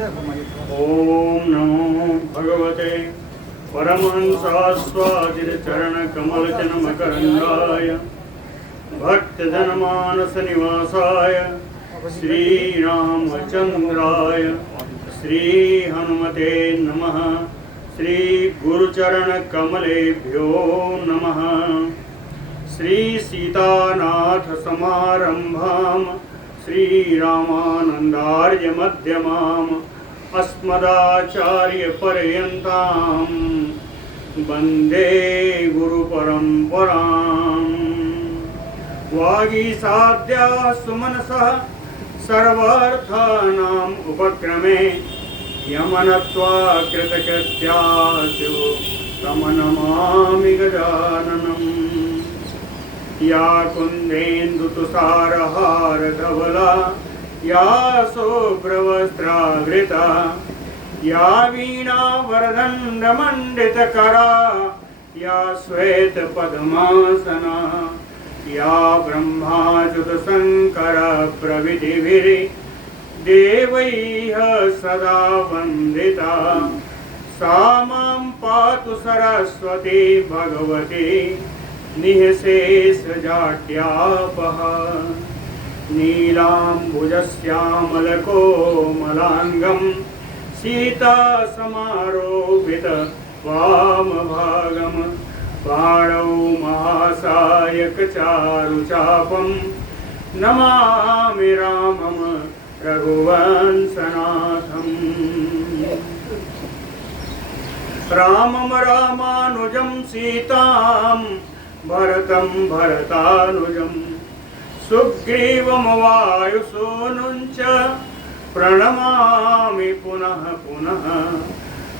ओम नमो भगवते परमहंसास्वादिचरणकमलचनमकरन्दाय भक्तजनमानसनिवासाय श्रीरामचन्द्राय श्रीहनुमते नमः। श्रीगुरुचरणकमलेभ्यो नमः। श्रीसीतानाथसमारम्भां श्रीरामानन्दार्यमध्यमाम् अस्मदाचार्यपर्यन्तां वन्दे गुरुपरम्पराम्। वागीसाद्याः सुमनसः सर्वार्थानाम् उपक्रमे यमनत्वा कृतकृत्यासु तमनमामि गजाननम्। या कुन्देन्दुतुषारहारधवला या शुभ्रवस्त्रावृता या वीणावरदण्डमण्डितकरा या श्वेतपद्मासना या ब्रह्माच्युतशङ्करप्रभृतिभिर्देवैः सदा वन्दिता सा मां पातु सरस्वती भगवती निःशेषजाड्यापहा। नीलाम्बुजश्यामलकोमलाङ्गं सीतासमारोपितवामभागं बाणौ महासायकचारुचापं नमामि रामं रघुवंशनाथम्। रामं रामानुजं सीतां भरतं भरतानुजं सुग्रीवं वायुसूनुं च प्रणमामि पुनः पुनः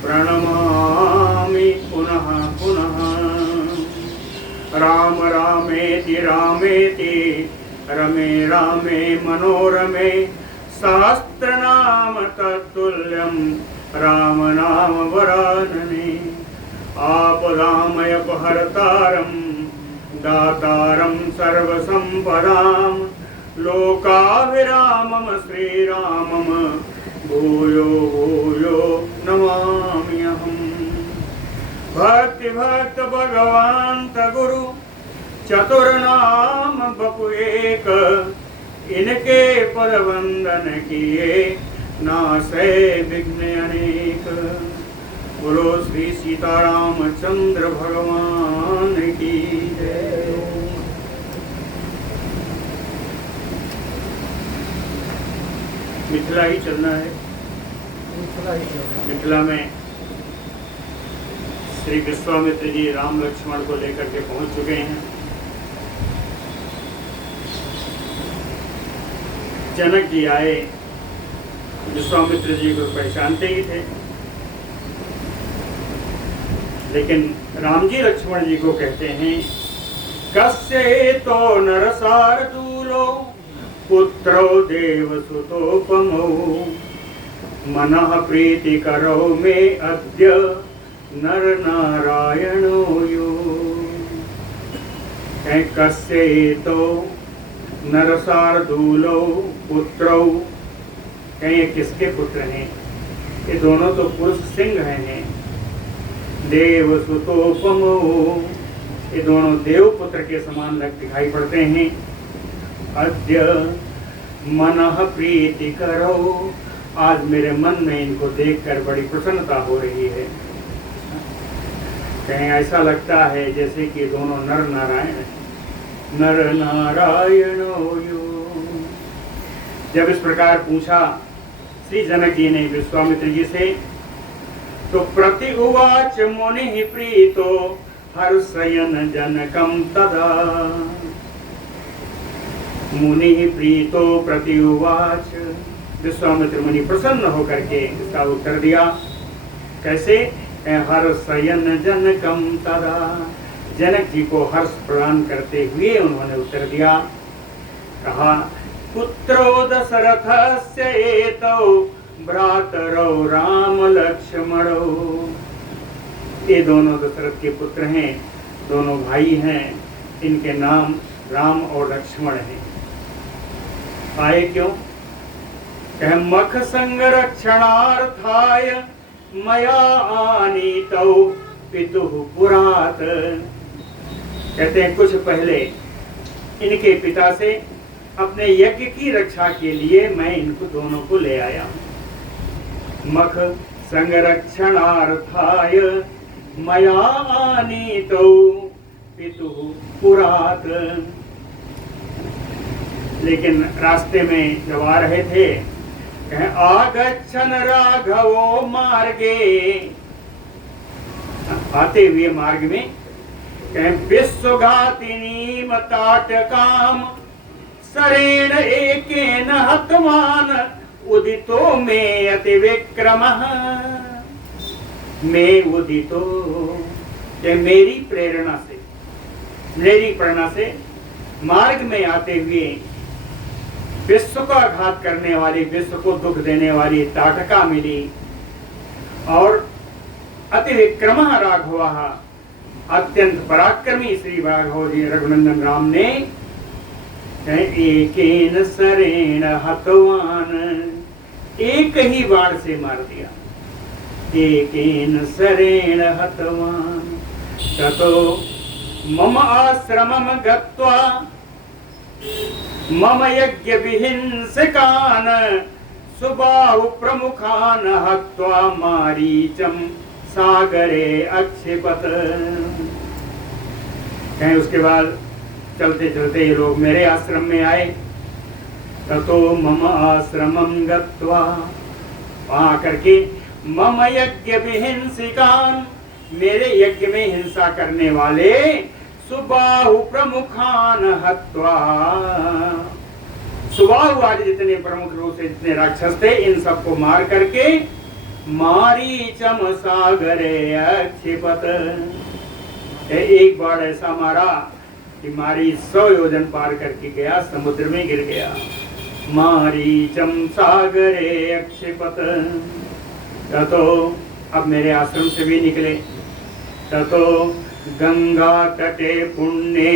प्रणमामि पुनः पुनः। राम रामेति रामेति रमे रामे मनोरमे सहस्रनाम तत्तुल्यं राम नाम वरानने। आपदामयपहर्तारं दातारं सर्वसम्पदां लोकाभिरामं श्रीरामं भूयो भूयो नमाम्यहम्। भक्तिभक्त भगवन्त गुरु चतुर्नाम बपु एक इनके पद वंदन किए नासै विघ्न अनेक। बोलो श्री सीतारामचंद्र भगवान की जय। मिथिला ही चलना है। मिथिला में श्री विश्वामित्र जी राम लक्ष्मण को लेकर के पहुंच चुके हैं। जनक जी आए, विश्वामित्र जी को पहचानते ही थे, लेकिन राम जी लक्ष्मण जी को कहते हैं कस्य तो नरसार्दूलो पुत्रो देवसुतोपमो मनः प्रीतिकरो मे अद्य नर नारायणो यो। कस्य तो नरसार्दूलो पुत्रो, कहें किसके पुत्र हैं? ये दोनों तो पुरुष सिंह हैं। देवसुतोपमो, ये दोनों देवपुत्र के समान दिखाई पड़ते हैं। अद्य मनः प्रीति करो, आज मेरे मन में इनको देखकर बड़ी प्रसन्नता हो रही है। कहीं ऐसा लगता है जैसे कि दोनों नर नारायण हैं। नर नारायणो यो। जब इस प्रकार पूछा श्री जनक जी ने विश्वामित्र जी से, तो प्रति उवाच मुनि प्रीतो हर्षयन जनकं तदा। मुनि प्रीतो प्रति उवाच, विश्वामित्र मुनि प्रसन्न होकर के इसका उत्तर दिया। कैसे? हर्षयन जनकं तदा, जनक जी को हर्ष प्रदान करते हुए उन्होंने उत्तर दिया। कहा पुत्रो दशरथस्य एतौ भ्रातरौ राम लक्ष्मणौ। ये दोनों दशरथ के पुत्र हैं, दोनों भाई हैं, इनके नाम राम और लक्ष्मण हैं। आए क्यों? कह मख संरक्षणार्थाय मया आनीतौ पितुः पुरात। कहते हैं कुछ पहले इनके पिता से अपने यज्ञ की रक्षा के लिए मैं इनको दोनों को ले आया। मख संरक्षणार्थाय मया आनीतौ पितुः पुरात। लेकिन रास्ते में जब आ रहे थे, आगच्छन राघवो मार्गे, आते हुए मार्ग में विश्वघातिनी ताटकाम सरेण एकेन हतवान उदितो में अति विक्रमः। मैं उदितो, मेरी प्रेरणा से मार्ग में आते हुए विश्व को आघात करने वाली, विश्व को दुख देने वाली ताटका मिली। और अति विक्रमः राघवः, अत्यंत पराक्रमी श्री राघव जी रघुनंदन राम ने एकेन सरेण हतवान, एक ही बाण से मार दिया। एकेन सरेण हतवान ततो मम आश्रमम गत्वा मम यज्ञ विहिंसकान सुबाहु प्रमुखान हत्वा मारीचम सागरे अक्षिपत। उसके बाद चलते चलते ये लोग मेरे आश्रम में आए। ततो मम आश्रमम गत्वा, वहां करके मम यज्ञ विहिंसिकान, मेरे यज्ञ में हिंसा करने वाले सुबाहु प्रमुखान हत्वा, सुबाहु आदि जितने प्रमुख रूप से जितने राक्षस थे इन सबको मार करके मारीचम सागरे अक्षिपत। एक बार ऐसा मारा कि मारी 100 योजन पार करके गया, समुद्र में गिर गया। मारीचम सागरे अक्षिपत। ततो, अब मेरे आश्रम से भी निकले। ततो गंगा तटे पुण्ये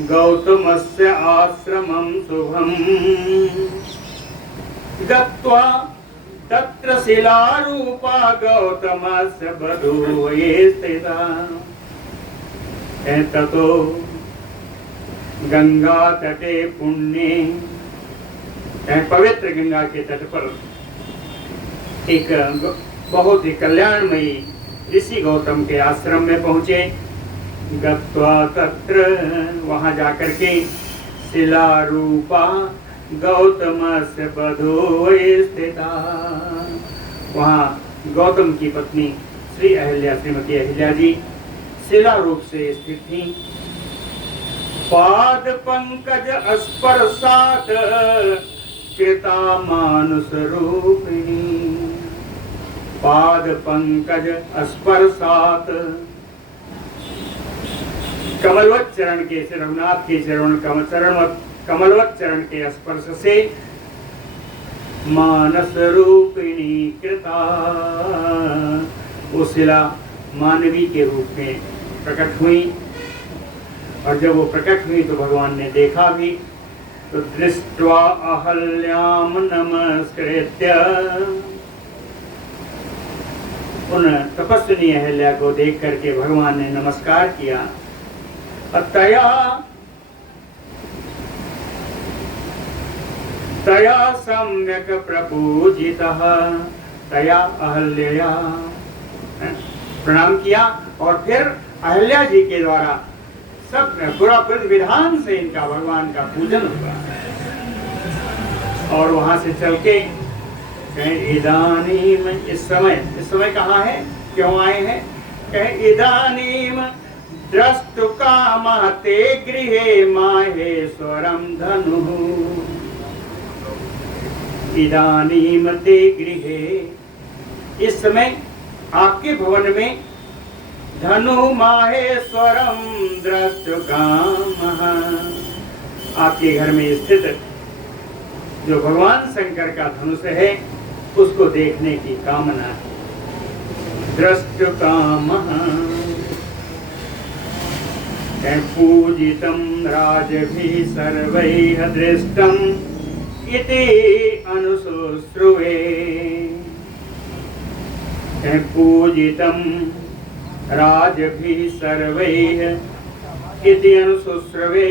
गौतमस्य आश्रमं शुभम् गत्वा तत्र शिलारूपा गौतमस्य बधूये स्थिता। ततो गंगा तटे पुण्ये, पवित्र गंगा के तट पर एक बहुत ही कल्याणमयी ऋषि गौतम के आश्रम में पहुंचे। गत्वा तत्र, वहां जाकर के शिलारूपा गौतमस्य बधूये स्थिता, वहां गौतम की पत्नी श्री अहिल्या, श्रीमती अहिल्या जी शिला रूप से स्थित थी। पाद पंकज स्पर्शात कृता मानुष रूपिणी। पाद पंकज स्पर्शात, कमलवत चरण के, रघुनाथ के चरण कमलवत चरण के स्पर्श से मानस रूपिणी कृता, वो शिला मानवी के रूप में प्रकट हुई। और जब वो प्रकट हुई तो भगवान ने देखा भी। तो दृष्ट्वा अहल्याम नमस्कृत्य, उन तपस्विनी अहल्या को देख करके भगवान ने नमस्कार किया। तया सम्यक प्रपूजितः, तया अहल्या प्रणाम किया। और फिर अहल्या जी के द्वारा सब पूरा विधान से इनका भगवान का पूजन हुआ। और वहां से चल के इदानीम, इस समय कहाँ है, क्यों आए हैं? कहे इदानीम द्रष्टु कामः ते गृहे माहेश्वरम धनु। इदानीम ते गृहे, इस समय आपके भवन में धनु माहेश्वरम द्रष्टु कामः, आपके घर में स्थित जो भगवान शंकर का धनुष है उसको देखने की कामना है। द्रष्टु कामः पूजितं राजभिः सर्वैः दृष्टं इति अनुशुश्रुवे पूजितं राजभिः सर्वैः इति अनुशुश्रुवे।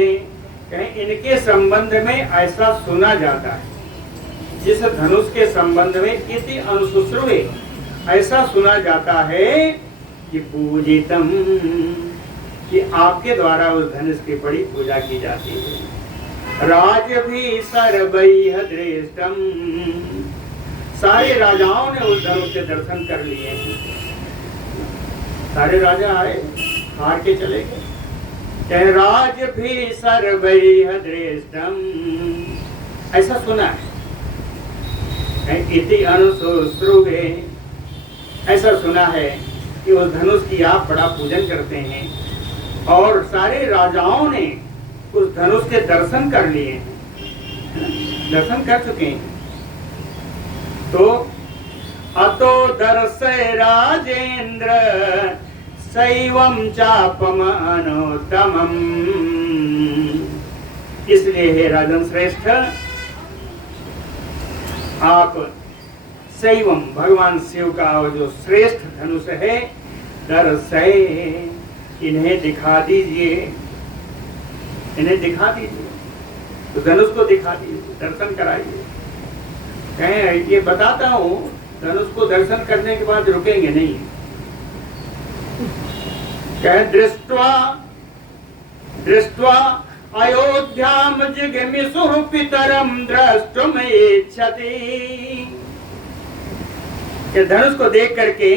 इनके संबंध में ऐसा सुना जाता है, जिस धनुष के संबंध में इति अनुशुश्रुवे ऐसा सुना जाता है कि पूजितम, कि आपके द्वारा उस धनुष की बड़ी पूजा की जाती है। राज भी सर्वैः दृष्टम, सारे राजाओं ने उस धनुष के दर्शन कर लिए हैं। सारे राजा आए, हार के चले गए। राज भी सर्वैः दृष्टम, ऐसा सुना है। इति अनुशुश्रुवे, ऐसा सुना है कि उस धनुष की आप बड़ा पूजन करते हैं, और सारे राजाओं ने उस धनुष के दर्शन कर लिए हैं, दर्शन कर चुके हैं। तो अतो दर्शय राजेंद्र शैवम चापम अनुत्तमम, इसलिए हे राजन श्रेष्ठ, आप शैवम, भगवान शिव का जो श्रेष्ठ धनुष है, दर्शय, इन्हें दिखा दीजिए, इन्हें दिखा दीजिए, तो धनुष को दिखा दीजिए, दर्शन कराइए। कहें ये बताता हूँ, धनुष को दर्शन करने के बाद रुकेंगे नहीं। कहे दृष्ट्वा दृष्ट्वा अयोध्याम जिगमिषुः पितरम द्रष्टुम इच्छति, कि धनुष को देख करके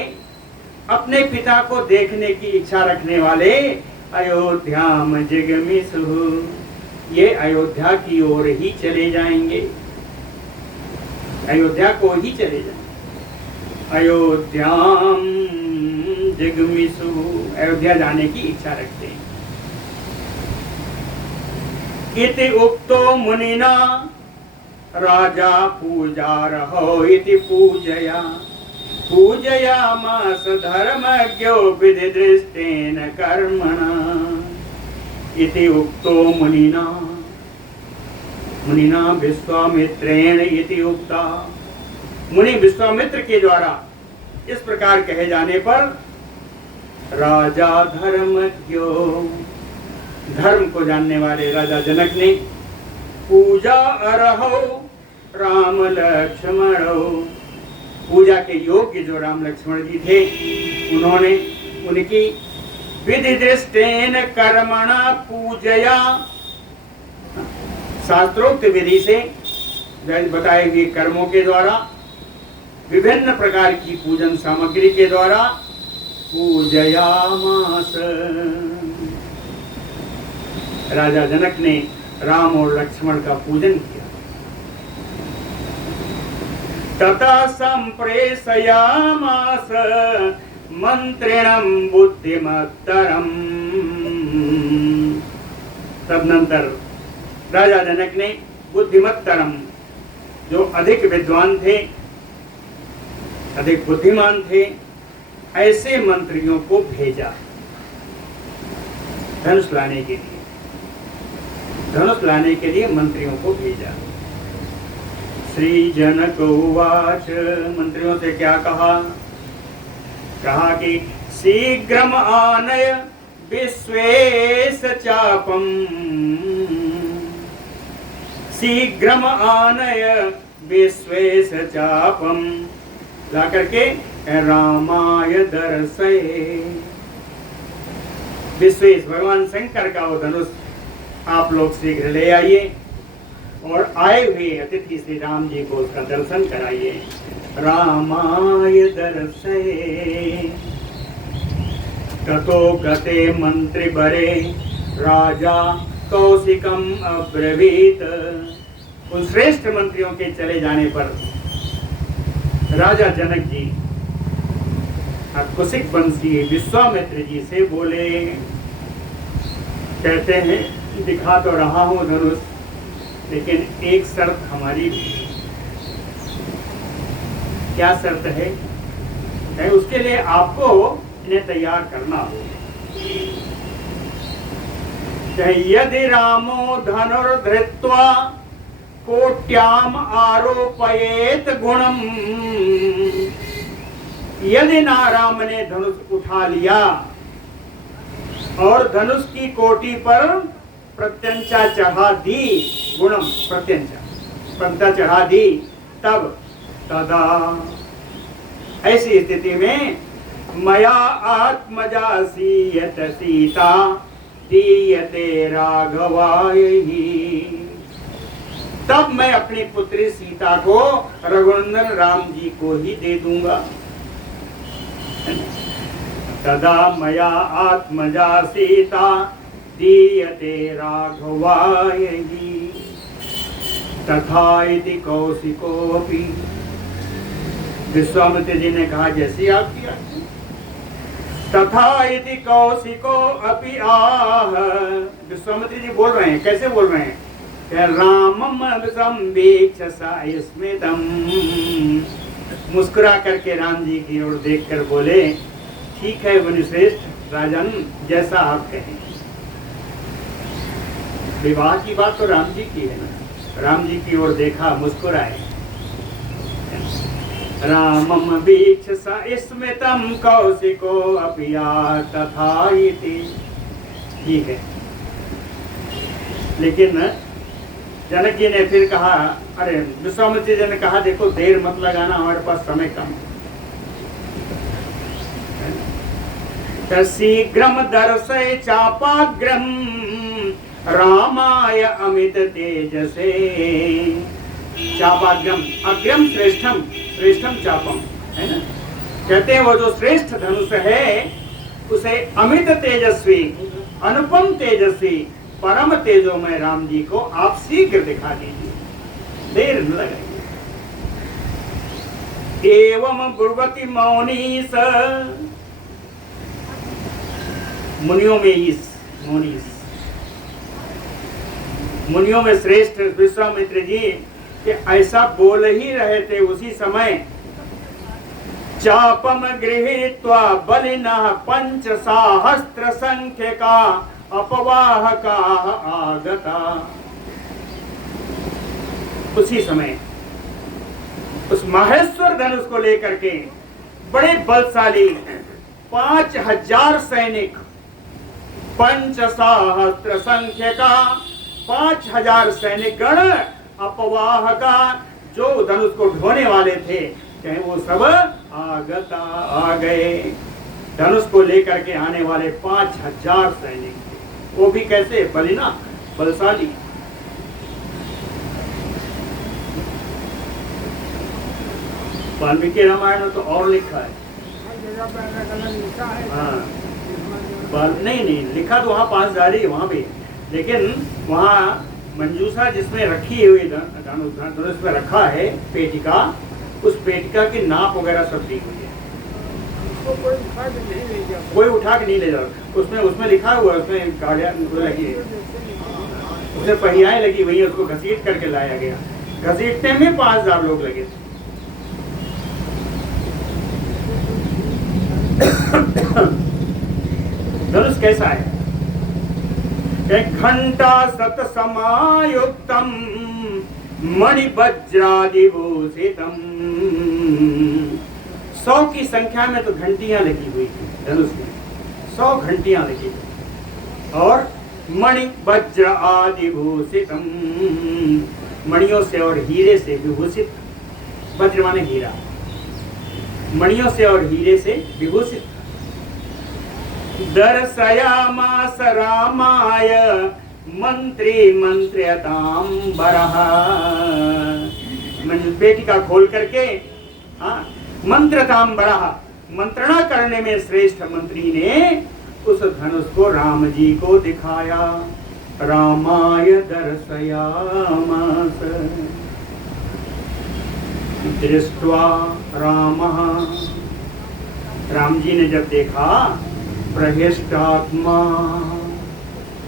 अपने पिता को देखने की इच्छा रखने वाले अयोध्याम जिगमिषुः, ये अयोध्या की ओर ही चले जाएंगे, अयोध्या को ही चले जाएंगे। अयोध्याम जिगमिषुः, अयोध्या जाने की इच्छा रखते हैं। इति उक्तो मुनिना राजा पूजारहो इति पूजया, पूजयामास धर्मज्ञो विधिदृष्टेन कर्मणा। इति उक्तो मुनिना, मुनिना विश्वामित्रेण इति उक्ता, मुनि विश्वामित्र के द्वारा इस प्रकार कहे जाने पर राजा धर्मज्ञो, धर्म को जानने वाले राजा जनक ने पूजा अरहो राम लक्ष्मणो, पूजा के योग्य जो राम लक्ष्मण जी थे, उन्होंने उनकी विधि दृष्टेन कर्मणा पूजया, शास्त्रोक्त विधि से बताए हुए कर्मों के द्वारा, विभिन्न प्रकार की पूजन सामग्री के द्वारा पूजयामास, राजा जनक ने राम और लक्ष्मण का पूजन किया। तथा संप्रेषयामास मंत्रिणं बुद्धिमत्तरम, तदनंतर राजा जनक ने बुद्धिमत्तरम, जो अधिक विद्वान थे, अधिक बुद्धिमान थे, ऐसे मंत्रियों को भेजा धनुष लाने के लिए, धनुष लाने के लिए मंत्रियों को भेजा। श्री जनक उवाच, मंत्रियों से क्या कहा? कहा कि शीघ्रम आनय विश्वेश चापम, शीघ्रम आनय विश्वेश चापम, ला करके रामाय दर्शय, विश्वेश भगवान शंकर का वो धनुष आप लोग शीघ्र ले आइए, और आए हुए अतिथि श्री राम जी को उसका दर्शन कराइए। रामाय दर्शय, ततो गते मंत्री बरे राजा कौशिकम अब्रवीत, उन श्रेष्ठ मंत्रियों के चले जाने पर राजा जनक जी कुशिक वंशी विश्वामित्र जी से बोले, कहते हैं दिखा तो रहा हूं धनुष, लेकिन एक शर्त हमारी भी। क्या शर्त है? उसके लिए आपको इन्हें तैयार करना होगा। यदि रामो धनुर्धृत्वा कोट्याम आरोपयेत गुणम। यदि ना राम ने धनुष उठा लिया और धनुष की कोटि पर प्रत्यंचा चढ़ा दी, गुणम प्रत्यंचा चढ़ा दी, तब तदा ऐसी स्थिति में मया आत्मजा सीयत सीता दीयते राघवायहि। तब मैं अपनी पुत्री सीता को रघुनंदन राम जी को ही दे दूंगा। तदा मया आत्मजा सीता दीयते राघवायहि। तथा इति कौशिकोऽपि। विश्वामित्र जी ने कहा जैसी आपकी आज्ञा। तथा इति कौशिको अपि आह। विश्वामित्र जी बोल रहे हैं, कैसे बोल रहे हैं? रामम संवीक्ष स्मितम। मुस्कुरा करके राम जी की ओर देखकर बोले, ठीक है मुनिश्रेष्ठ राजन, जैसा आप कहें। विवाह की बात तो राम जी की है ना। राम जी की ओर देखा, मुस्कुराए। रामम वीक्ष स्मितम कौशिको अपि आह तथा इति। ठीक है, लेकिन जनक जी ने फिर कहा, अरे विश्वामित्र जी ने कहा देखो देर मत लगाना, हमारे पास समय कम है। शीघ्रम दर्शय चापाग्रम रामाय अमित तेजसे। चापाग्रम, अग्रम श्रेष्ठम, श्रेष्ठम चापम, है ना। कहते हैं वो जो श्रेष्ठ धनुष है उसे अमित तेजस्वी, अनुपम तेजस्वी, परम तेजोमय राम जी को आप शीघ्र दिखा दीजिए, देर न लगाइए। एवं ब्रुवति मौनीस। मुनियों में ईस, मौनीस, मुनियों में श्रेष्ठ विश्वामित्र जी कि ऐसा बोल ही रहे थे उसी समय चापम गृहीत्वा बलिनः पंच सहस्त्र संख्य का अपवाह का आगता। उसी समय उस माहेश्वर धनुष को लेकर के बड़े बलशाली 5000 सैनिक, पंच सहस्त्र संख्य का 5000 सैनिक गण, अपवाह का जो धनुष को ढोने वाले थे, चाहे वो सब आगता आ गए। धनुष को लेकर के आने वाले 5000 सैनिक थे, वो भी कैसे? बलिना, बलशाली। वाल्मीकि रामायण में तो और लिखा है। हाँ, नहीं लिखा तो वहाँ 5000 ही वहाँ भी, लेकिन वहाँ मंजूषा जिसमें रखी हुई धनुष में रखा है पेटिका, उस पेटिका की नाप वगैरह सब दी हुई है। कोई उठा के नहीं ले जाओ। उसमें लिखा हुआ है, उसमें गाड़ियाँ लगी है, उसमें पहियाएं लगी हुई है, उसको घसीट करके लाया गया। घसीटने में 5000 लोग लगे थे। धनुष कैसा है? घंटा सत समायुक्तम मणिवज्रादिभूषितम। 100 की संख्या में तो घंटियां लगी हुई थी धनुष में, 100 घंटियां लगी हुई, और मणिवज्र आदिभूषितम, मणियों से और हीरे से विभूषित। वज्र माने हीरा, मणियों से और हीरे से विभूषित। दर्शयामास रामाय मंत्री मंत्र्यतांबरः। पेटिका खोल करके मंत्रतांबरः, मंत्रणा करने में श्रेष्ठ मंत्री ने उस धनुष को राम जी को दिखाया। रामाय दर्शयामास दृष्ट्वा रामः। राम जी ने जब देखा, प्रहृष्टात्मा,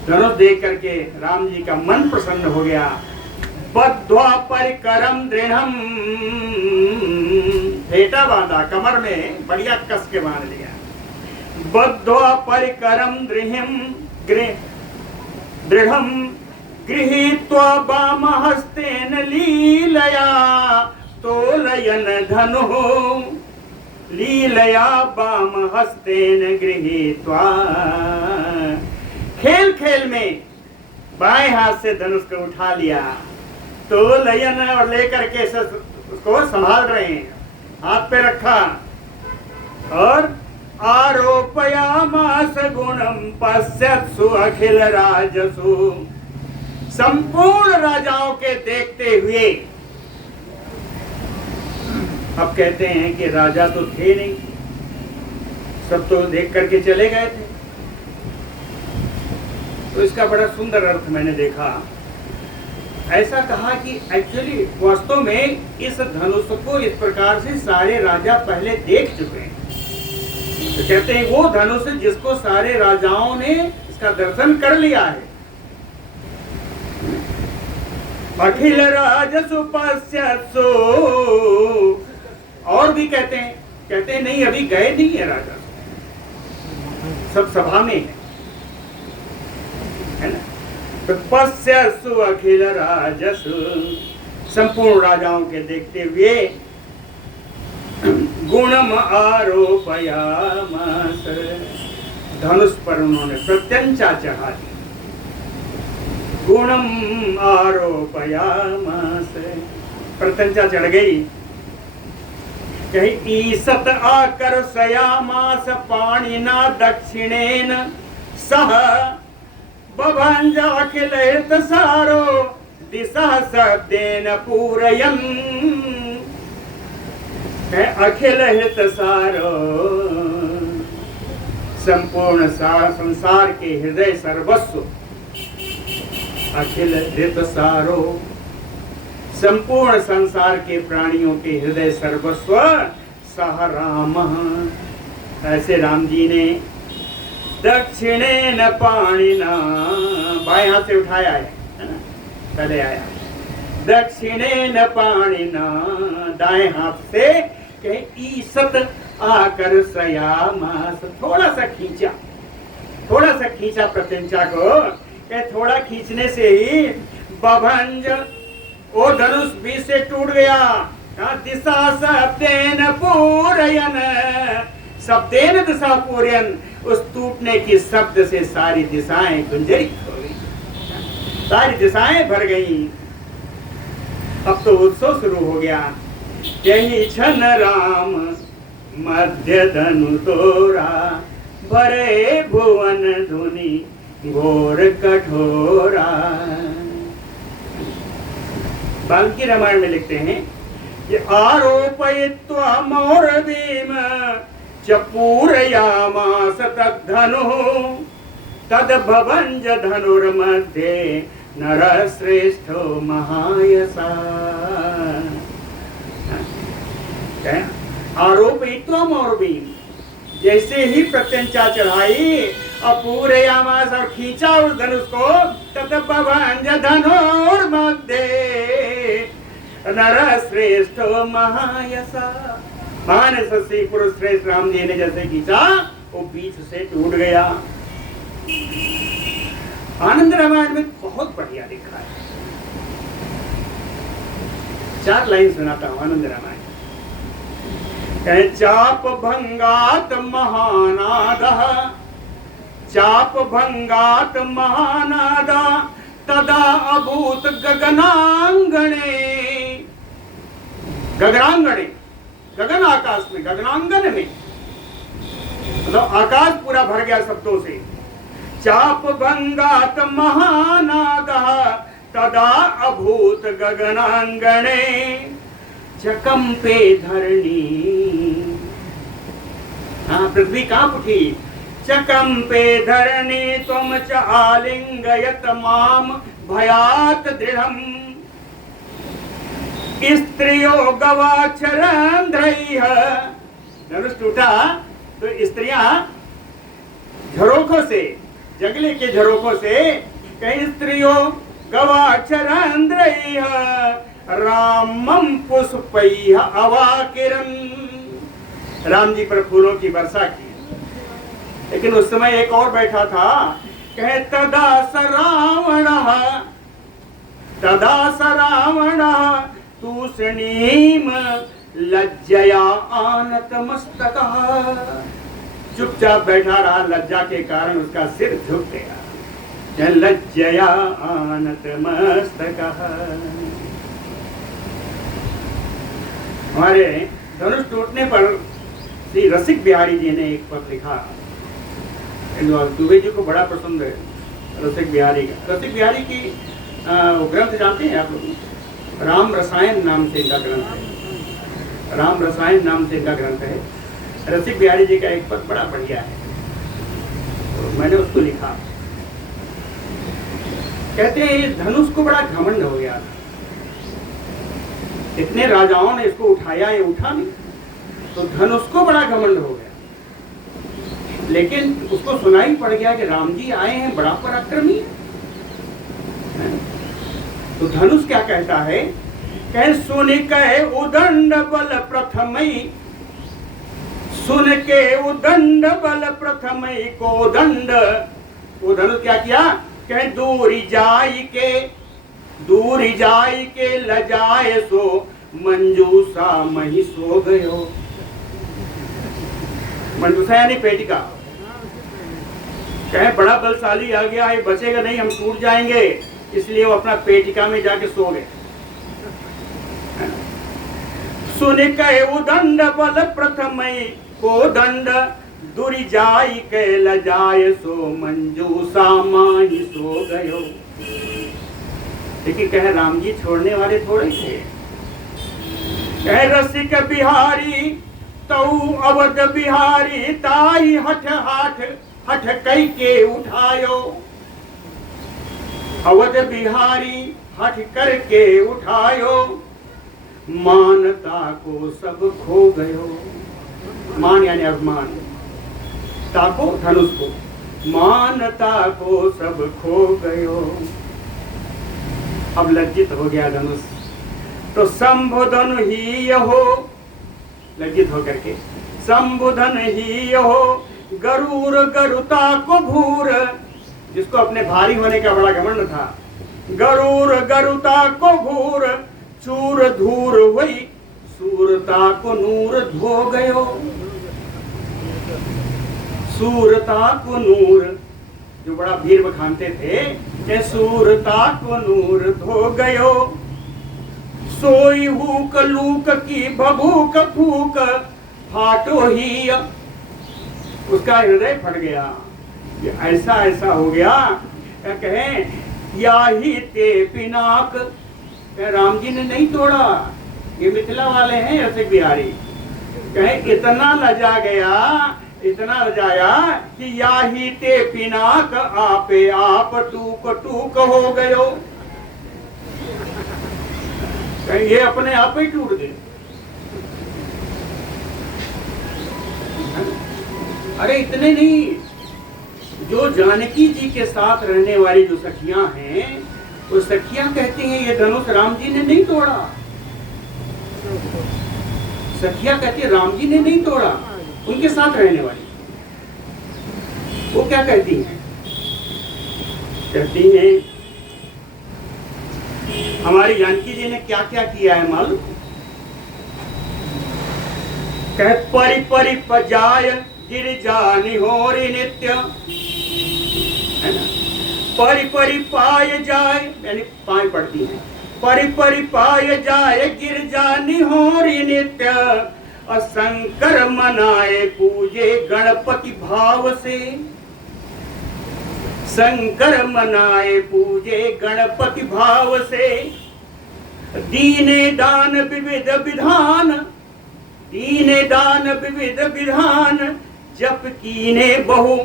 धनुष देख करके राम जी का मन प्रसन्न हो गया। बद्ध्वा परिकरम दृढ़म, फेटा बांधा, कमर में बढ़िया कस के बांध लिया। बद्ध्वा परिकरम दृढ़म गृहीत्वा वामहस्तेन लीलया तोलयन धनुः लीलया वामहस्तेन गृहीत्वा। खेल खेल में बाएं हाथ से धनुष को उठा लिया, तोलयन और लेकर के उसको संभाल रहे हैं, हाथ पे रखा और आरोपयामास गुणम पश्यत्सु अखिल राजसु। संपूर्ण राजाओं के देखते हुए, अब कहते हैं कि राजा तो थे नहीं, सब तो देख करके चले गए थे। तो इसका बड़ा सुंदर अर्थ मैंने देखा, ऐसा कहा कि एक्चुअली वास्तव में इस धनुष को इस प्रकार से सारे राजा पहले देख चुके हैं। तो कहते हैं वो धनुष जिसको सारे राजाओं ने इसका दर्शन कर लिया है। अखिल राजसु पश्यत्सु। और भी कहते हैं नहीं अभी गए नहीं है राजा, सब सभा में है ना। तो पश्यत्सु अखिल राजसु, संपूर्ण राजाओं के देखते हुए गुणम आरोपयामास, धनुष पर उन्होंने प्रत्यंचा चढ़ा दी। गुणम आरोपयामास, प्रत्यंचा चढ़ गई। कहीं ईसत आकर्षयामास पाणिना दक्षिणेन सह बभंज अखिल हितसारो दिशा शब्देन पूरयन्। अखिल हितसारो, संपूर्ण संसार के हृदय सर्वस्व। अखिल हितसारो, संपूर्ण संसार के प्राणियों के हृदय सर्वस्व। सह राम, ऐसे राम जी ने दक्षिणेन पाणिना, बाएं हाथ से उठाया है ना, पहले आया। दक्षिणेन पाणिना, दाएं हाथ से ईसत आकर्षयामास, थोड़ा सा खींचा प्रत्यंचा को। थोड़ा खींचने से ही बभंज, वो धनुष बीच से टूट गया। दिशा शब्देन पूरयन, शब्देन दिशा पूरयन, उस टूटने की शब्द से सारी दिशाएं गुंजरित हो गई, सारी दिशाएं भर गई। अब तो उत्सव शुरू हो गया। यही छन राम मध्य धनु तोरा, भरे भुवन धुनि घोर कठोरा। वाल्मीकि रामायण में लिखते हैं कि आरोपयित्वा मौरवीम च पूरयामास तद्धनुः तद्भवञ्ज धनुर्मध्ये नरश्रेष्ठो महायसा। आरोपयित्वा मौरवीम, जैसे ही प्रत्यंचा चढ़ाई और पूरयामास और खींचा उस धनुष को, तद्भवञ्ज धनुर्मध्ये नरश्रेष्ठो महायसा। महान यशस्वी पुरुष श्रेष्ठ राम जी ने जैसे खींचा, वो बीच से टूट गया। आनंद रामायण में बहुत बढ़िया लिखा है। 4 लाइन सुनाता हूं आनंद रामायण। चाप भंगात महानादः, चाप भंगात महानादा तदा अभूत गगनांगणे। गगनांगणे, गगन आकाश में, गगनांगन में, मतलब आकाश पूरा भर गया शब्दों से। चाप भंगात महानादः तदा अभूत गगनांगणे चकंपे धरणी। हाँ, पृथ्वी कांप उठी। चकंपे धरणी तुम च आलिंगयत माम भयात दृढ़म्। स्त्रियो गवाक्षरंध्रैः, धनुष टूटा तो स्त्रियां झरोखों से, जंगले के झरोखों से, कहीं स्त्रियों गवाक्षरंध्रैः रामम पुष्पैः अवाकिरन्। राम जी पर फूलों की वर्षा की। लेकिन उस समय एक और बैठा था, कहे तदा स रावणः तदा स रावणः तूष्णीम लज्जया आनत मस्तकः। चुपचाप बैठा रहा, लज्जा के कारण उसका सिर झुक गया। लज्जया आनत मस्तकः। हमारे धनुष टूटने पर श्री रसिक बिहारी जी ने एक पत्र लिखा। दुबे जी को बड़ा पसंद है रसिक बिहारी का। रसिक बिहारी की ग्रंथ जानते हैं आप लोग? राम रसायन नाम से इनका ग्रंथ है। राम रसायन नाम से इनका ग्रंथ है। रसिक बिहारी जी का एक पद बड़ा बढ़िया है, तो मैंने उसको लिखा। कहते हैं इस धनुष को बड़ा घमंड हो गया था। इतने राजाओं ने इसको उठाया, ये उठा नहीं, तो धनुष को बड़ा घमंड हो गया। लेकिन उसको सुनाई पड़ गया कि राम जी आए हैं, बड़ा पराक्रमी है। तो धनुष क्या कहता है? कह सुन के उदंड बल प्रथमई, सुन के उदंड बल प्रथमई को दंड। वो धनुष क्या किया? कह दूरी जाई के लजाए सो मंजूसा मही सो गयो। मंजूसा यानी पेटिका। कहे बड़ा बलशाली आ गया है, बचेगा नहीं, हम टूट जाएंगे, इसलिए वो अपना पेटिका में जाके सो गए। सुन के उदंड बल प्रथमई को दंड, दूरी जाई के लजाए सो मंजूसा माही सो गयो। लेकिन कहे राम जी छोड़ने वाले थोड़े थे। कह रसिक बिहारी तऊ अवध बिहारी, ताई हठ कई के उठायो। अवध बिहारी हठ करके उठायो, मानता को सब खो गयो। मान यानी अभिमान, ताको धनुष को, मानता को सब खो गयो। अब लज्जित हो गया धनुष, तो संबोधन ही हो, लज्जित होकर के संबोधन ही हो, गरुर गरुता को भूर, जिसको अपने भारी होने का बड़ा घमंड था, गरुर गरुता को भूर, चूर धूर हुई सूरता को नूर धो गयो। सूरता को नूर, जो बड़ा वीर बखानते थे कि सूरता को नूर धो गयो। सोई हुक लूक की भभूक फूक, फाटो ही, उसका हृदय फट गया। ऐसा ऐसा हो गया। कहे या ही ते पिनाक, राम जी ने नहीं तोड़ा, ये मिथिला वाले हैं रसिक बिहारी। कहे इतना लजा गया, इतना लजाया कि या ही ते पिनाक, आपे आप टूक टूक हो गयो। ये अपने आप ही टूट गए। अरे इतने नहीं, जो जानकी जी के साथ रहने वाली जो सखियां हैं, वो सखियां कहती हैं ये धनुष राम जी ने नहीं तोड़ा। सखियां कहती है राम जी ने नहीं तोड़ा। उनके साथ रहने वाली वो क्या कहती हैं? कहती हैं हमारी जानकी जी ने क्या क्या किया है मालूम? कह परि परि पजाय गिरिजा निहोरी नित्य, है ना? परि परि पाय जाए, यानी पाए पड़ती है, परि परि पाय जाए गिरजा निहोरी नित्य, शंकर मनाए पूजे गणपति भाव से। शंकर मनाए पूजे गणपति भाव से, दीने दान विविध विधान, दीने दान विविध विधान, जप कीने बहु,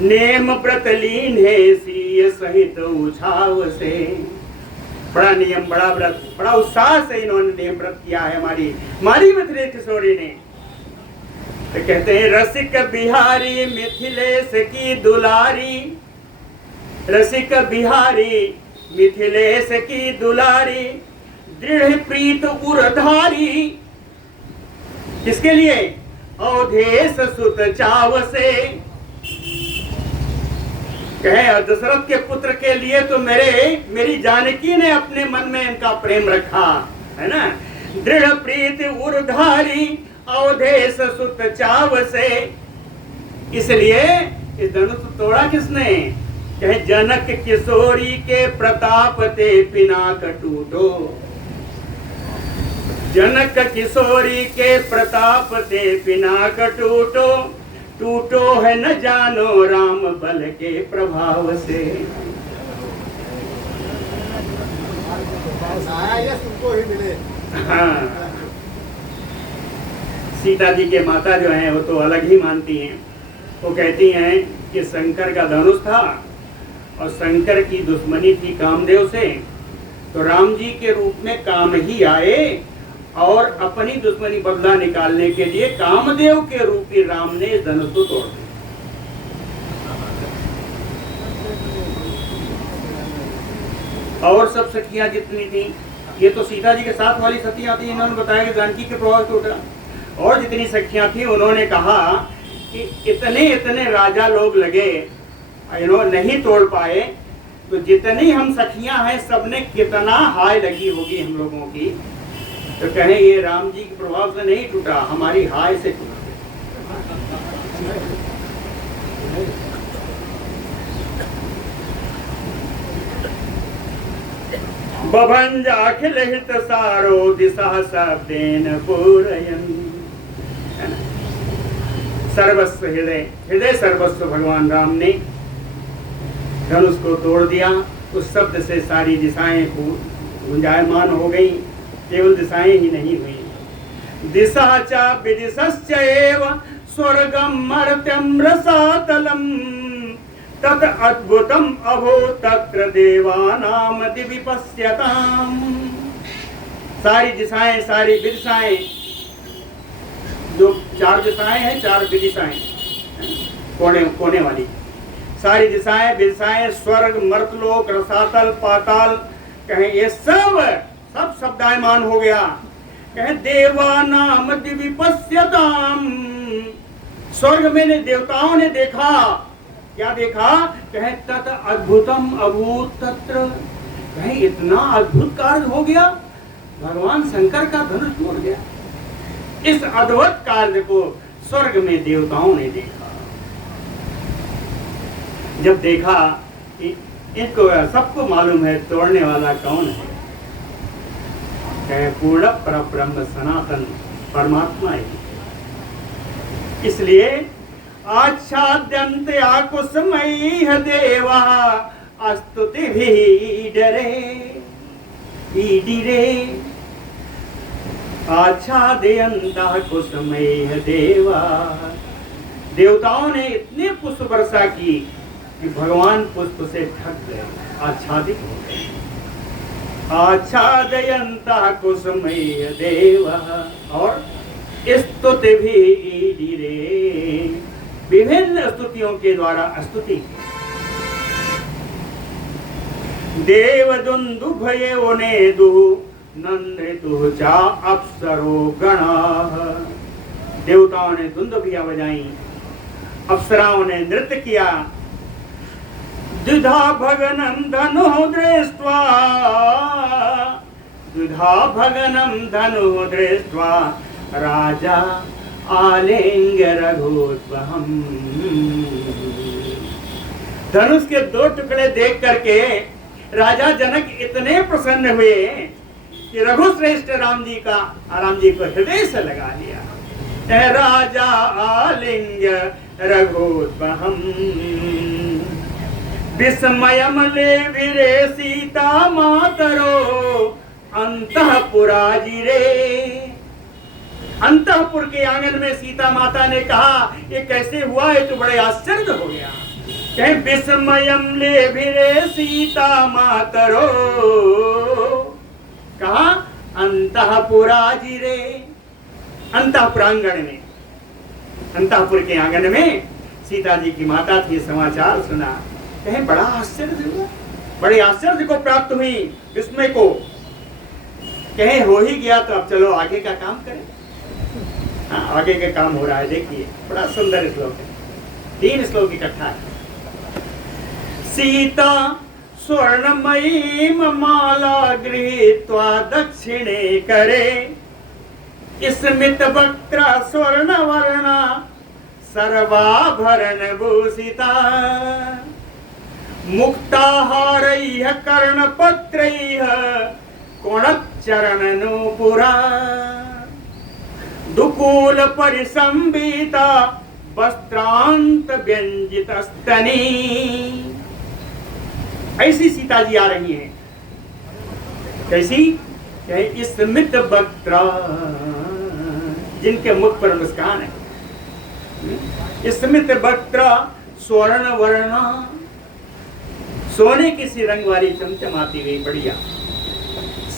नेम व्रत लीन है सीय सहित उछाव से। बड़ा नियम, बड़ा व्रत, बड़ा उत्साह से इन्होंने नियम व्रत किया है हमारी मिथिलेश किशोरी ने। तो कहते हैं रसिक बिहारी मिथिलेश की दुलारी, रसिक बिहारी मिथिलेश की दुलारी, दृढ़ प्रीत उरधारी, किसके लिए? अवधेश सुत चाव से। कहे दशरथ के पुत्र के लिए तो मेरी जानकी ने अपने मन में इनका प्रेम रखा है ना। दृढ़ प्रीति उर्धारी अवधेश सुत चाव से, इसलिए इस धनुष तोड़ा किसने? कहे जनक किशोरी के प्रताप ते पिनाक टूटो, जनक किशोरी के प्रताप ते पिनाक टूटो, टूटो है न जानो राम बल के प्रभाव से। हाँ, सीता जी के माता जो हैं वो तो अलग ही मानती हैं। वो कहती हैं कि शंकर का धनुष था और शंकर की दुश्मनी थी कामदेव से, तो राम जी के रूप में काम ही आए और अपनी दुश्मनी बदला निकालने के लिए कामदेव के रूपी राम ने इस धनुष को तोड़ दिया। और सब सखियां जितनी थी, ये तो सीता जी के साथ वाली सखियां थी, इन्होंने बताया कि जानकी के प्रभाव से टूटा। और जितनी सखियां थी उन्होंने कहा कि इतने इतने राजा लोग लगे, इन्होंने नहीं तोड़ पाए, तो जितनी हम सखियां हैं सबने कितना हाय लगी होगी हम लोगों की। तो कहे ये राम जी के प्रभाव से नहीं टूटा, हमारी हाय से टूटा। बभंज अखिल हित सारो दिशा शब्देन पूरयन्, सर्वस्व हृदय, हृदय सर्वस्व भगवान राम ने धनुष को तोड़ दिया। उस शब्द से सारी दिशाएं गुंजायमान हो गई, केवल दिशाएं ही नहीं हुई। दिशा च विदिशश्च एव स्वर्गम मर्त्यम रसातलम, तत् अद्भुतम अभूत तत्र देवानाम दिवि पश्यताम। सारी दिशाएं, सारी विदिशाएं, जो चार दिशाएं हैं, चार विदिशाएं कोने कोने वाली, सारी दिशाएं विदिशाएं, स्वर्ग मर्तलोक रसातल पाताल, कहें ये सब शब्दायमान हो गया। कहें देवानाम दिवि पश्यताम, स्वर्ग में देवताओं ने देखा। क्या देखा? कहें तत् अद्भुतम अभूत तत्र, कहें इतना अद्भुत कार्य हो गया, भगवान शंकर का धनुष टूट गया। इस अद्भुत कार्य को स्वर्ग में देवताओं ने देखा। जब देखा, इनको सबको मालूम है तोड़ने वाला कौन है, कहे पूर्ण परब्रह्म सनातन परमात्मा है। इसलिए आच्छाद्यन्ते आकुसमयी देवा स्तुति भी डरे ईडिरे, आच्छादयन्ता कुसुमयी देवा, देवताओं ने इतने पुष्प वर्षा की कि भगवान पुष्प से ढक गए, आच्छादित हो गए। आच्छादयन्ता कुसुमयी देवा, और स्तुति भी डरे, विभिन्न स्तुतियों के द्वारा स्तुति। देव दुंदुभये ओनेदु नंदृतु चा अप्सरो गणाः, देवताओं ने दुंदुभियां बजाई, अप्सराओं ने नृत्य किया। द्विधा भगनम धनुः दृष्ट्वा, द्विधा भगनम धनुः दृष्ट्वा राजा आलिंग रघुत्वहम, धनुष के दो टुकड़े देख करके राजा जनक इतने प्रसन्न हुए कि रघुश्रेष्ठ राम जी को हृदय से लगा लिया। राजा आलिंग रघुत्वहम, विस्मयम ले विरे सीता मातरो अंतःपुराजिरे, अंतःपुर के आंगन में सीता माता ने कहा ये कैसे हुआ, है तो बड़े आश्चर्य हो गया। कहे विस्मयम ले भिरे सीता मातरो, कहा अंतःपुराजिरे, अंतःपुरांगण में, अंतःपुर के आंगन में सीता जी की माता थी, समाचार सुना। कहे बड़ा आश्चर्य हुआ, बड़े आश्चर्य को प्राप्त हुई, विस्मय को। कहे हो ही गया तो अब चलो आगे का काम करें। हाँ, आगे का काम हो रहा है, देखिए बड़ा सुंदर श्लोक है, 3 श्लोक इकट्ठा है। सीता स्वर्णमयी माला गृहीत्वा दक्षिणे करे स्मित वक्त्रा स्वर्ण वर्णा सर्वाभरण भूषिता मुक्ताहारैः कर्णपत्रैः कोणचरणनूपुरा दुकूल परिसंबिता वस्त्रांत व्यंजितस्तनी। ऐसी सीता जी आ रही हैं। कैसी? स्मित वक्त्रा, जिनके मुख पर मुस्कान है। स्मित वक्त्रा स्वर्ण वर्णा, सोने की सी रंग वाली चमचमाती हुई बढ़िया।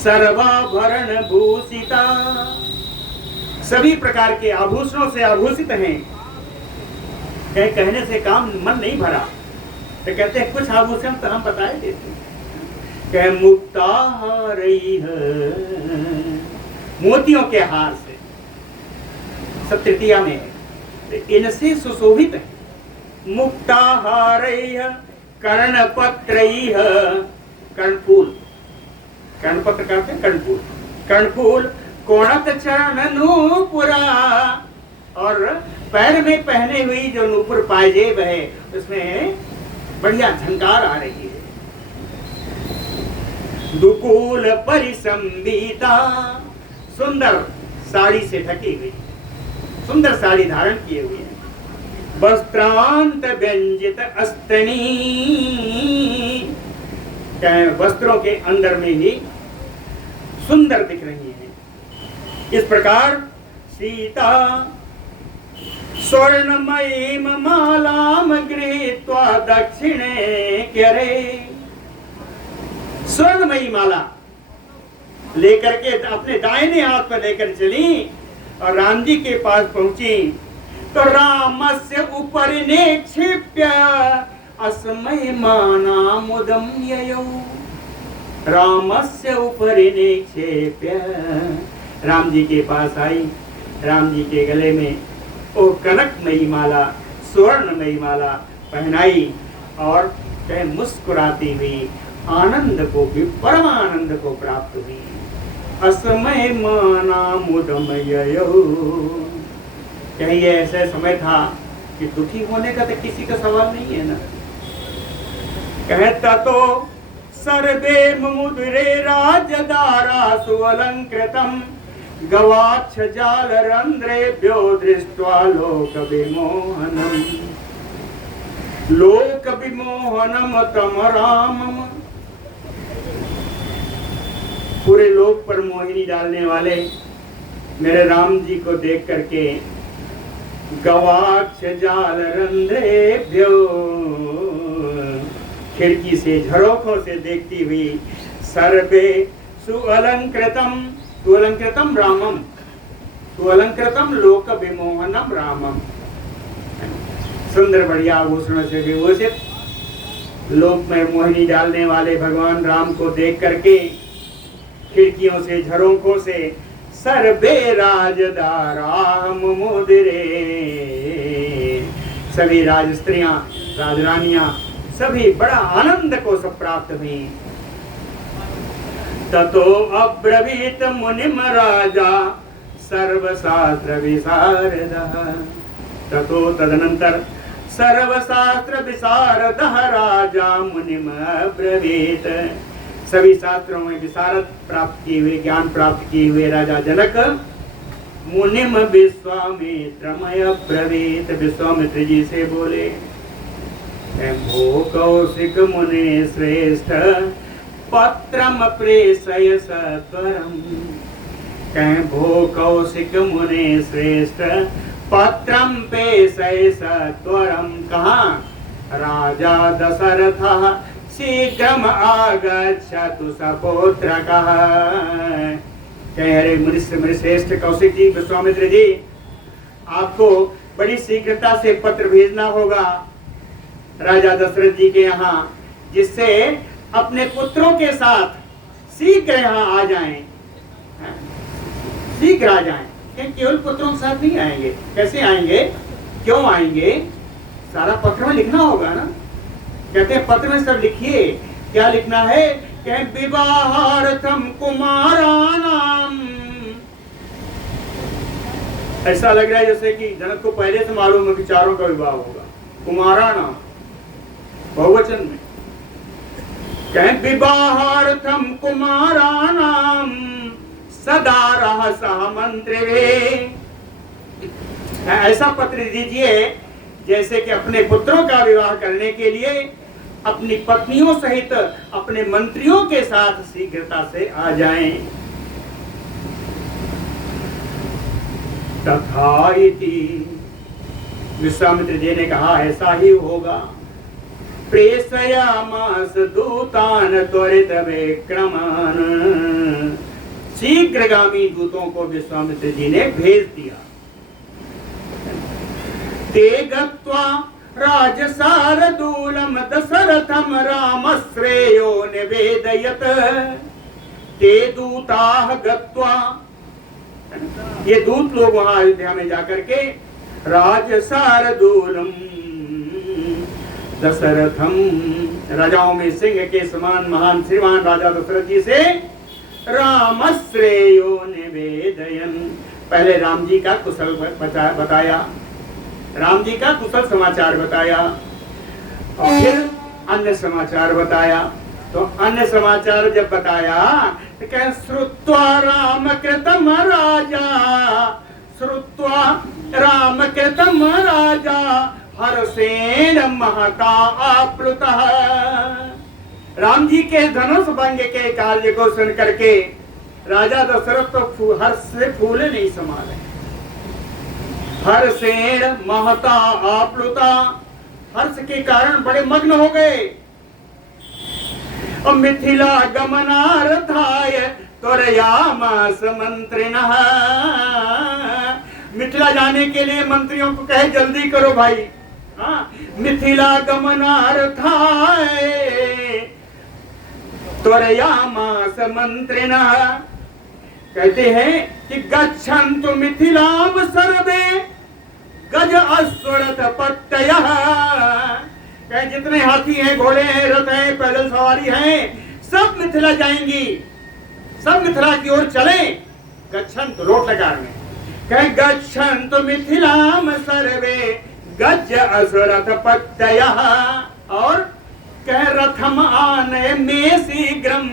सर्वाभरण भूषिता, सभी प्रकार के आभूषणों से आभूषित हैं। कहने से काम मन नहीं भरा, तो कहते हैं कुछ आभूषण तो हम बताए देते। कह मुक्ताहारैः, मोतियों के हार से, सब तृतीया में है, इनसे सुशोभित है। मुक्ताहारैः कर्णपत्रैः, कर्णफूल, कर्णपत्र कहते हैं कर्णफूल, कर्णफूल कोणत चरण नूपुरा, और पैर में पहने हुई जो नूपुर पायजेब है उसमें बढ़िया झंकार आ रही है। दुकूल परिसंबिता, सुंदर साड़ी से ढकी हुई, सुंदर साड़ी धारण किए हुए हैं। वस्त्रांत व्यंजित अस्तनी, वस्त्रों के अंदर में ही सुंदर दिख रही है। इस प्रकार सीता स्वर्णमयी मालाम गृहीत्वा दक्षिणे करे, स्वर्णमयी माला लेकर के अपने दाहिने हाथ पर लेकर चली और राम जी के पास पहुंची तो रामस्य उपरि निक्षिप्य अस्मै मानामुदं ययौ, रामस्य उपरि निक्षेप्य, राम जी के पास आई, राम जी के गले में वो कनकमयी माला, स्वर्णमयी माला पहनाई और कह मुस्कुराती हुई आनंद को भी, परमानंद को प्राप्त हुई। अस्मै मानामुदं ययौ, कहीं ये ऐसा समय था कि दुखी होने का तो किसी का सवाल नहीं है ना। कहता तो सर्वे मुमुदुरे राजदारा सुअलंकृतम गवाक्ष जाल रंध्रेभ्यो दृष्ट्वा लोक विमोहनम, लोक विमोहनम तम रामम, पूरे लोक पर मोहिनी डालने वाले मेरे राम जी को देख करके गवाक्ष जाल रंध्रेभ्यो, खिड़की से झरोखों से देखती हुई, सर्वे सुअलंकृतम, सुअलंकृतम रामम, सुअलंकृतम लोक विमोहनम रामम, सुंदर बढ़िया आभूषणों से विभूषित लोक में मोहिनी डालने वाले भगवान राम को देख करके खिड़कियों से झरोखों से सर्वे राजदारा मुमुदिरे, सभी राज स्त्रियां, राजरानियां सभी बड़ा आनंद को सब प्राप्त हुई। ततो अब्रवीत मुनिम राजा सर्वशास्त्र विशारदः, ततो तदनंतर सर्वशास्त्र विशारदः राजा मुनिम अब्रवीत, सभी शास्त्रों में विशारद प्राप्त किए हुए, ज्ञान प्राप्त किए हुए राजा जनक मुनिम विश्वामित्रमय ब्रवीत, विश्वामित्र जी से बोले, भो कौशिक मुने श्रेष्ठ पत्रम प्रेषय सत्वरम, कह भो कौशिक मुने श्रेष्ठ पत्रम प्रेषय सत्वरम, कहा राजा दशरथ शीघ्रम आगच्छतु सपुत्रकः, कह अरे मुनि श्रेष्ठ कौशिक जी, विश्वामित्र जी, आपको बड़ी शीघ्रता से पत्र भेजना होगा राजा दशरथ जी के यहाँ, जिससे अपने पुत्रों के साथ शीघ्र यहाँ आ जाएं, शीघ्र आ जाएं। केवल पुत्रों के साथ नहीं आएंगे, कैसे आएंगे, क्यों आएंगे, सारा पत्र में लिखना होगा ना। कहते हैं पत्र में सब लिखिए। क्या लिखना है? कहें विवाहार्थम कुमाराणाम। ऐसा लग रहा है जैसे कि जनक को पहले से मालूम है कि चारों का विवाह होगा। कुमाराणाम बहुवचन में। कहें विवाहार्थम कुमाराणाम सदा रहसः मंत्रिवे। ऐसा पत्र दीजिए जैसे कि अपने पुत्रों का विवाह करने के लिए अपनी पत्नियों सहित अपने मंत्रियों के साथ शीघ्रता से आ जाएं। तथा इति विश्वामित्र जी ने कहा ऐसा ही होगा। प्रेषयामास दूतान त्वरित विक्रमान। शीघ्रगामी दूतों को विश्वामित्र जी ने भेज दिया। ते गत्वा राजसारदूलम दशरथम रामश्रेयो निवेदयत। ते दूताः गत्वा, ये दूत लोग वहां अयोध्या में जाकर के राजसारदूलम दशरथम, राजाओं में सिंह के समान महान श्रीमान राजा दशरथ जी से रामश्रेयो निवेदयन। पहले राम जी का कुशल बताया, राम जी का कुशल समाचार बताया और फिर अन्य समाचार बताया। तो अन्य समाचार जब बताया तो कह श्रुत्वा राम कृतम राजा, श्रुत्वा राम कृतम राजा हर्षेण महता आप्लुतः। राम जी के धनुष भंग के कार्य को सुन करके राजा दशरथ तो हर्ष से फूले नहीं समाये। हर्षेण महता आप्लुता, हर्ष के कारण बड़े मग्न हो गए। और मिथिला गमनार्थाय त्वरयामास मंत्रिणः। मिथिला जाने के लिए मंत्रियों को कहे जल्दी करो भाई। हाँ, मिथिला गमनार्थाय त्वरयामास मंत्रिणः। कहते हैं कि गच्छन्तु मिथिलाम सर्वे गज अश्वरथ पट्टयः। जितने हाथी हैं, घोड़े हैं, रथ हैं, पैदल सवारी हैं, सब मिथिला जाएंगी, सब मिथिला की ओर चले। गच्छन्तु रोट लगा में कहे गच्छन्तु मिथिलाम सर्वे गज अश्वरथ पट्टयः। और कह रथम आने में शीघ्रम,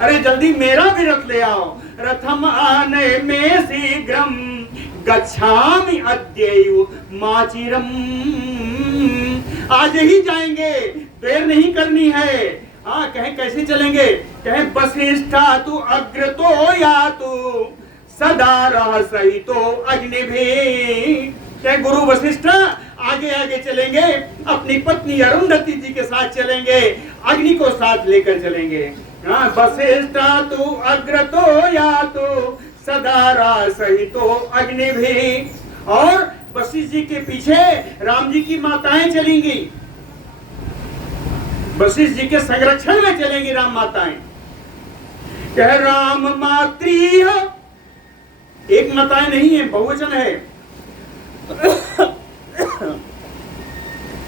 अरे जल्दी मेरा भी रथ ले आओ। रथम आने में शीघ्रम गच्छामि अद्यैव माचिरम। आज ही जाएंगे, देर नहीं करनी है। हाँ, कहें कैसे चलेंगे? कहें वसिष्ठा तु अग्रतो यातु सदा रहसहितो अग्निभिः। कहे गुरु वशिष्ठ आगे आगे चलेंगे, अपनी पत्नी अरुंधति जी के साथ चलेंगे, अग्नि को साथ लेकर चलेंगे। हाँ, वसिष्ठा तु अग्रतो यातु सदा रहसहितो अग्निभिः। और वशिष्ठ जी के पीछे राम जी की माताएं चलेंगी, वशिष्ठ जी के संरक्षण में चलेंगी राम माताएं। कह राम मातृ, एक माताएं नहीं है, बहुवचन है।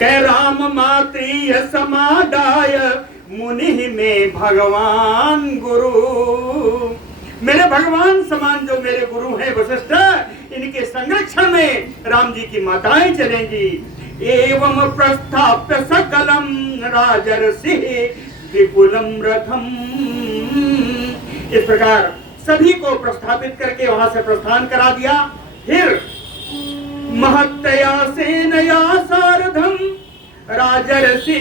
कह राम मातृ समादाय मुनि में भगवान गुरु। मेरे भगवान समान जो मेरे गुरु हैं वशिष्ठ, इनके संरक्षण में राम जी की माताएं चलेंगी। एवं प्रस्थाप्य सकलम राजर्षि विपुलम रथम। इस प्रकार सभी को प्रस्थापित करके वहां से प्रस्थान करा दिया। फिर महत्तया सेनया सारथम राजर्षि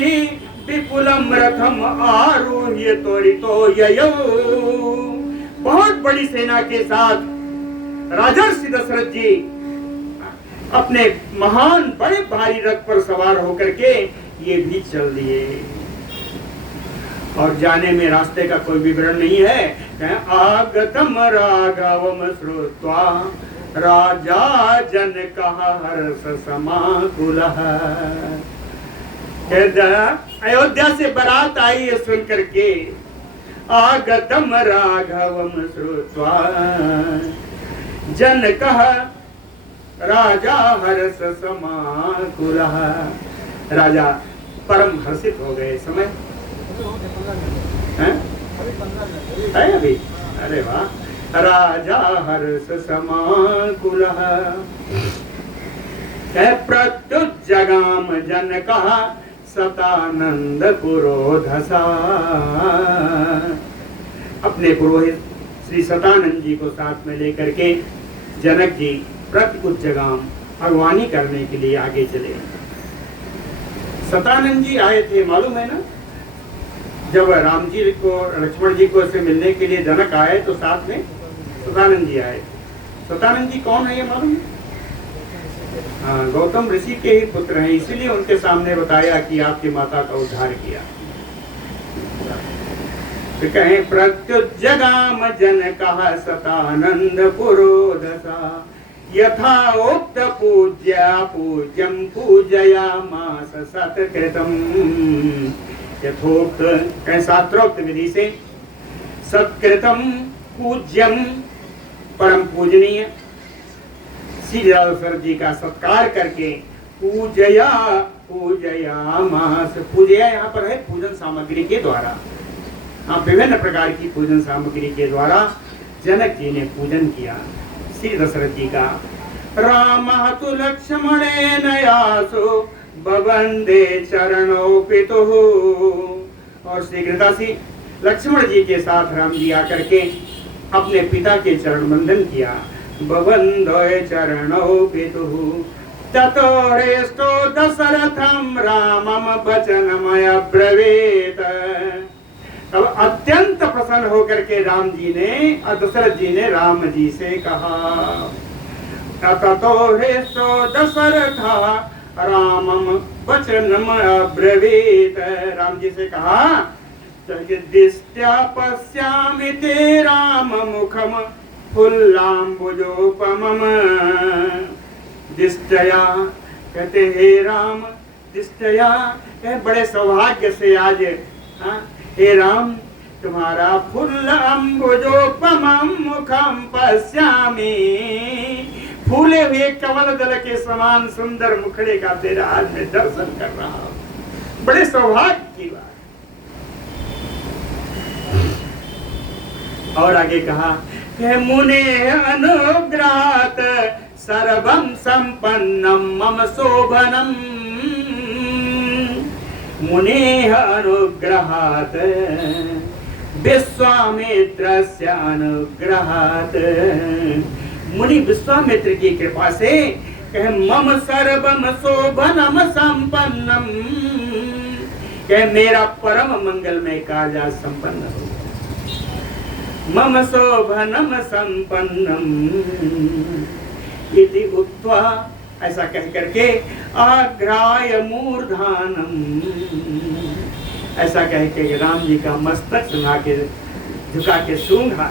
विपुलम रथम आरुह्य त्वरितो ययौ। बहुत बड़ी सेना के साथ राजर्षि दशरथ जी अपने महान बड़े भारी रथ पर सवार होकर के ये भी चल दिए। और जाने में रास्ते का कोई विवरण नहीं है। आगतम राघवम श्रुत्वा राजा जनकः हर्ष समाकुलः। अयोध्या से बारात आई है सुन करके। आगतम राघवम श्रुत्वा जनकः राजा हर्ष समाकुलः। राजा परम हर्षित हो गए। समय है अभी, अरे वाह। राजा हर्ष समाकुल प्रत्युज्जगाम जन कहा सतानंद पुरोधसा। अपने पुरोहित श्री सतानंद जी को साथ में लेकर के जनक जी प्रत्युज्जगाम अगवानी करने के लिए आगे चले। सतानंद जी आए थे, मालूम है ना, जब राम जी को लक्ष्मण जी को से मिलने के लिए जनक आए तो साथ में सतानंद जी आए। सतानंद जी कौन है ये मालूम है? हाँ, गौतम ऋषि के ही पुत्र हैं, इसीलिए उनके सामने बताया कि आपकी माता का उद्धार किया। तो कहें प्रत्युज्जगाम जन कहा सतानंद पुरोधसा यथा उक्त पूज्या पूज्यम पूजयामास सत्कृतम। यथोक्त कहें शास्त्रोक्त विधि से सत्कृतम पूज्यम परम पूजनीय श्री दशरथ जी का सत्कार करके पूजयामास। पूजया यहाँ पर है पूजन सामग्री के द्वारा। हाँ, विभिन्न प्रकार की पूजन सामग्री के द्वारा जनक जी ने पूजन किया श्री दशरथ जी का। राम तु लक्ष्मणेन यासु बवंदे चरणों पितुः। और शीघ्रता से लक्ष्मण जी के साथ राम जी आकर के अपने पिता के चरण बंदन किया। बवंदे चरणों पितुः ततो हृष्टो दशरथं रामम वचनमय ब्रवीत। अब अत्यंत प्रसन्न होकर के राम जी ने दशरथ जी ने राम जी से कहा। ततो हृष्टो दशरथ रामम वचनम अब्रवीत। राम जी से कहा दृष्ट्या पश्यामि ते राम मुखम फुल्लाम्बुजोपमम। दृष्टया कहते हे राम, दृष्टया बड़े सौभाग्य से आज, हे राम तुम्हारा फुल्ल अम्बुजोपमम मुखम पश्यामि। फूले हुए कमल दल के समान सुंदर मुखड़े का तेरा आज मैं दर्शन कर रहा हूं। बड़े सौभाग्य की बात। और आगे कहा मुने अनुग्रहात सर्वं संपन्नम मम शोभनम। मुने अनुग्रहात विश्वामित्रस्य अनुग्रहात। मुनि विश्वामित्र की कृपा से कहे मम सर्वम शोभनम संपन्नम, कहे मेरा परम मंगलमय कार्य संपन्न हो। मम शोभनम संपन्नम इति उक्त्वा, ऐसा कह करके आग्राय मूर्धानम, ऐसा कह के राम जी का मस्तक सुना के झुका के सूंघा।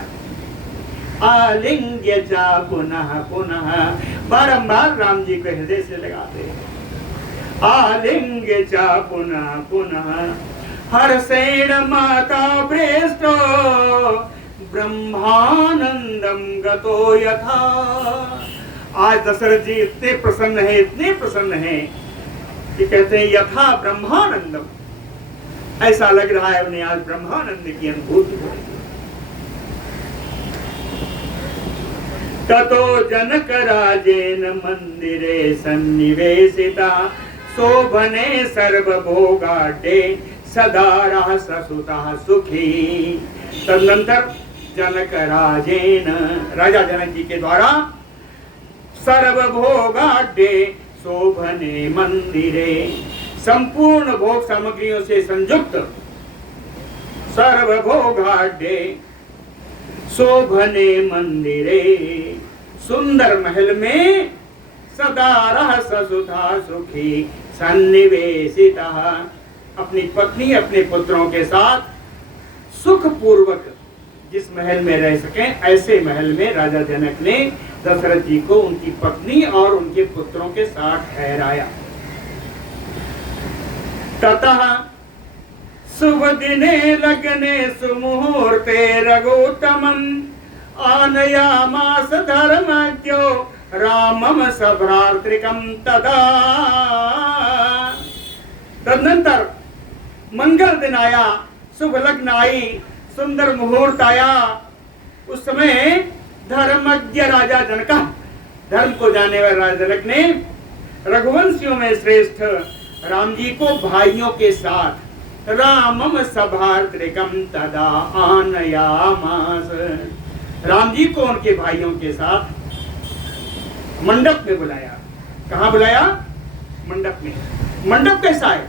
आलिंग्य चा पुनः पुनः, बारंबार राम जी को हृदय से लगाते। आलिंग्य चा पुनः पुनः हर्षेण माता प्रेष्टो ब्रह्मानंदम गतो यथा। आज दशरथ जी इतने प्रसन्न है, इतने प्रसन्न है कि कहते हैं यथा ब्रह्मानंदम, ऐसा लग रहा है उन्हें आज ब्रह्मानंद की अनुभूति हो रही है। ततो जनक राजेन मंदिरे सन्निवेशिता शोभने सर्वभोगाढ्ये सदा रह ससुतः सुखी। तदनंतर जनक राजेन, राजा जनक जी के द्वारा सर्वभोगाढ्ये शोभने मंदिरे, संपूर्ण भोग सामग्रियों से संयुक्त सर्वभोगाढ्ये शोभने मंदिरे, सुंदर महल में सदा रह ससुता सुखी सन्निवेशिता, अपनी पत्नी अपने पुत्रों के साथ सुख पूर्वक जिस महल में रह सके, ऐसे महल में राजा जनक ने दशरथ जी को उनकी पत्नी और उनके पुत्रों के साथ ठहराया। ततः शुभ दिने लग्ने सुमुहूर्ते रघुत्तमं आनयामास धर्मज्ञो रामम सभ्रातृकं तदा। तदनंतर मंगल दिन आया, शुभ लग्न आई, सुंदर मुहूर्त आया। उस समय धर्मज्ञ राजा जनक, धर्म को जानने वाले राजा जनक ने रघुवंशियों में श्रेष्ठ राम जी को भाइयों के साथ रामम सभार्तृकम तदा आनयामास, राम जी को उनके भाइयों के साथ मंडप में बुलाया। कहाँ बुलाया? मंडप में। मंडप कैसा है?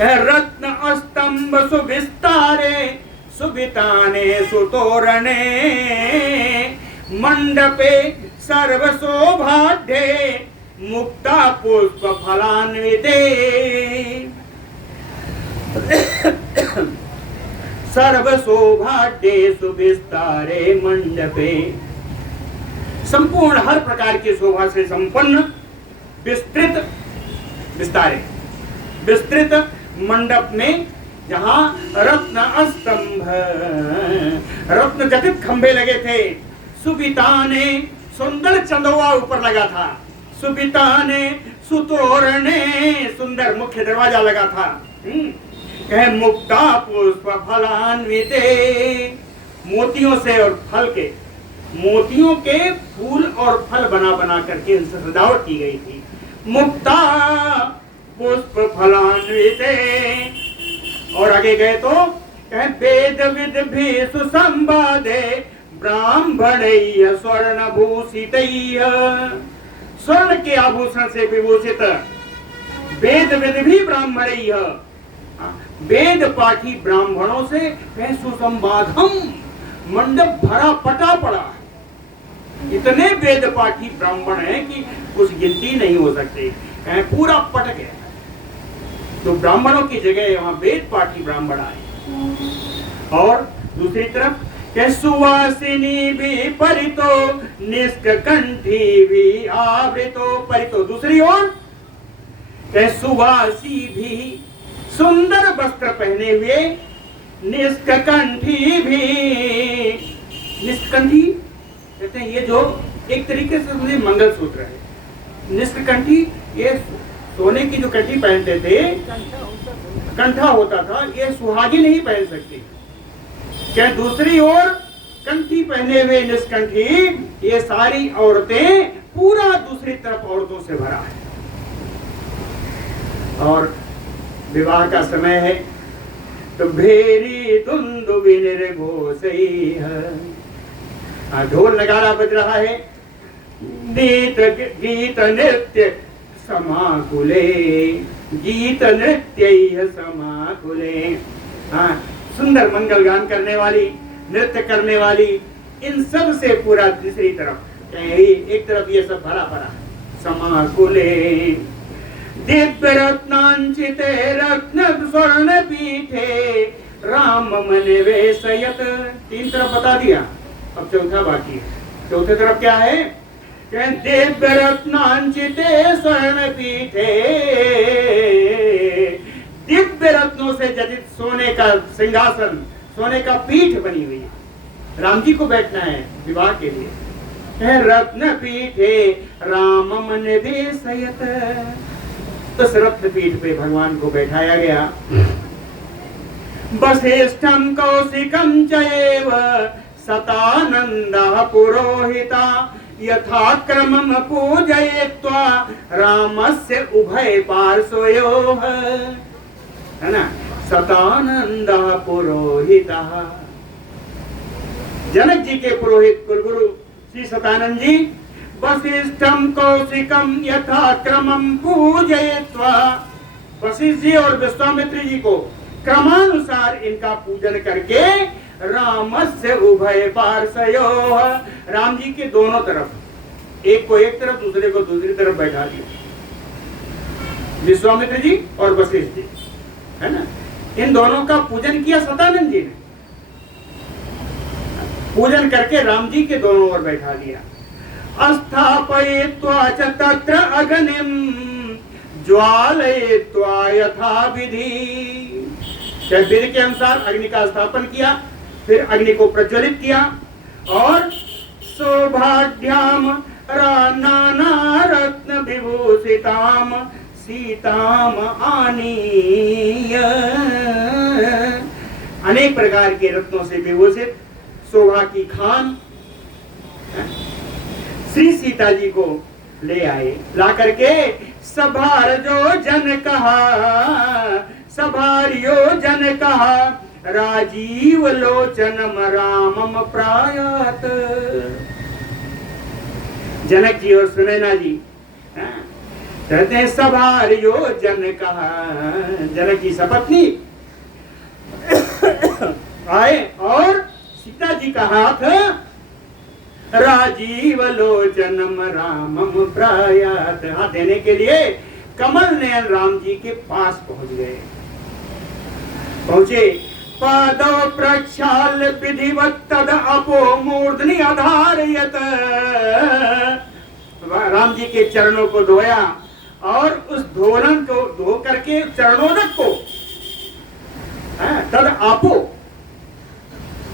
रत्न अस्तंभ सुविस्तारे सुविताने सुतोरणे मंडपे सर्व शोभाढ्ये मुक्ता पुष्प फलान्विते सर्व शोभाढ्ये सुविस्तारे मंडपे, संपूर्ण हर प्रकार की शोभा से संपन्न विस्तृत विस्तारे विस्तृत मंडप में, जहां रत्न अस्तंभ रत्न जटित खंभे लगे थे, सुविताने सुंदर चंदोवा ऊपर लगा था, सुविताने सुतोरणे सुंदर मुख्य दरवाजा लगा था, मुक्ता पुष्प फलान्विते मोतियों से और फल के, मोतियों के फूल और फल बना बना करके इनसे सजावट की गई थी। मुक्ता पुष्प फलान्विते, और आगे गए तो वेद विद भी सुसंवादे ब्राह्मणैः स्वर्ण भूषितैः, स्वर्ण के आभूषण से विभूषित वेद विद भी ब्राह्मणैः, वेद पाठी ब्राह्मणों से सुसंवादम, मंडप भरा पटा पड़ा। इतने वेद पाठी ब्राह्मण हैं कि कुछ गिनती नहीं हो सकते, पूरा पट गया। तो ब्राह्मणों की जगह वहां वेद पाठी ब्राह्मण आए। और दूसरी तरफ सुवासिनी भी परितो निष्कंठी भी आवृतो परितो, दूसरी ओर सुवासी भी सुंदर वस्त्र पहने हुए, निष्कंठी भी, निष्कंठी कहते हैं ये जो एक तरीके से मुझे मंगलसूत्र है। निष्कंठी ये सोने की जो कंठी पहनते थे, कंठा होता था, ये सुहागी नहीं पहन सकती। क्या दूसरी ओर कंठी पहने हुए निष्कंठी, ये सारी औरतें, पूरा दूसरी तरफ औरतों से भरा है। और विवाह का समय है तो भेरी दुंदुभि निर्घोषैः, ढोल नगाड़ा बज रहा है, गीत नृत्य समाकुले, गीत नृत्य समाकुले, सुंदर मंगल गान करने वाली, नृत्य करने वाली, इन सब से पूरा दूसरी तरफ, एक तरफ ये सब भरा भरा समाकुले, दिव्य रत्नांचिते रत्न स्वर्ण पीठे राम मन वेशयत, तीन तरफ बता दिया, अब चौथा बाकी है। चौथे तरफ क्या है? दिव्य रत्नांचिते स्वर्ण पीठे, दिव्य रत्नों से जटित सोने का सिंहासन, सोने का पीठ बनी हुई है। राम जी को बैठना है विवाह के लिए। रत्न पीठे राम मन वेशयत, उस रत्न पीठ पे भगवान को बैठाया गया। वसिष्ठं कौशिकं चैव सतानंदः पुरोहिता यथाक्रमं पूजयित्वा रामस्य उभय पार्श्वयोः, है ना, सतानंदः पुरोहितः, जनक जी के पुरोहित कुलगुरु श्री सतानंद जी, वसिष्ठं कौशिकं यथाक्रमं पूजयित्वा, वशिष्ठ जी और विश्वामित्र जी को क्रमानुसार इनका पूजन करके रामस्य उभय पार्श्वयोः, राम जी के दोनों तरफ, एक को एक तरफ दूसरे को दूसरी तरफ बैठा दिया, विश्वामित्र जी और वशिष्ठ जी, है ना, इन दोनों का पूजन किया सतानंद जी ने। पूजन करके राम जी के दोनों ओर बैठा दिया। अस्थापयित्वा च तत्र अग्निं ज्वालयित्वा यथा विधि, विधि के अनुसार अग्नि का स्थापन किया, फिर अग्नि को प्रज्वलित किया और शोभाढ्याम नाना रत्न विभूषिताम सीताम आनीय, अनेक प्रकार के रत्नों से विभूषित शोभा की खान श्री सीता जी को ले आए। ला करके सभार जो जन कहा, सभारियो जन कहा, राजीव लोचनम रामम प्रायात। जनक जी और सुनैना जी कहते हैं सभारियो जन कहा, जनक जी सपत्नी आए और सीता जी का हाथ राजीव लोचनम रामम प्रायात, हाथ देने के लिए कमल नयन राम जी के पास पहुंच गए। पहुंचे, पादौ प्रक्षाल्य विधिवत तद अपो मूर्धनि आधारयत, राम जी के चरणों को धोया और उस धोलन को धो करके चरणोदक को तद आपो,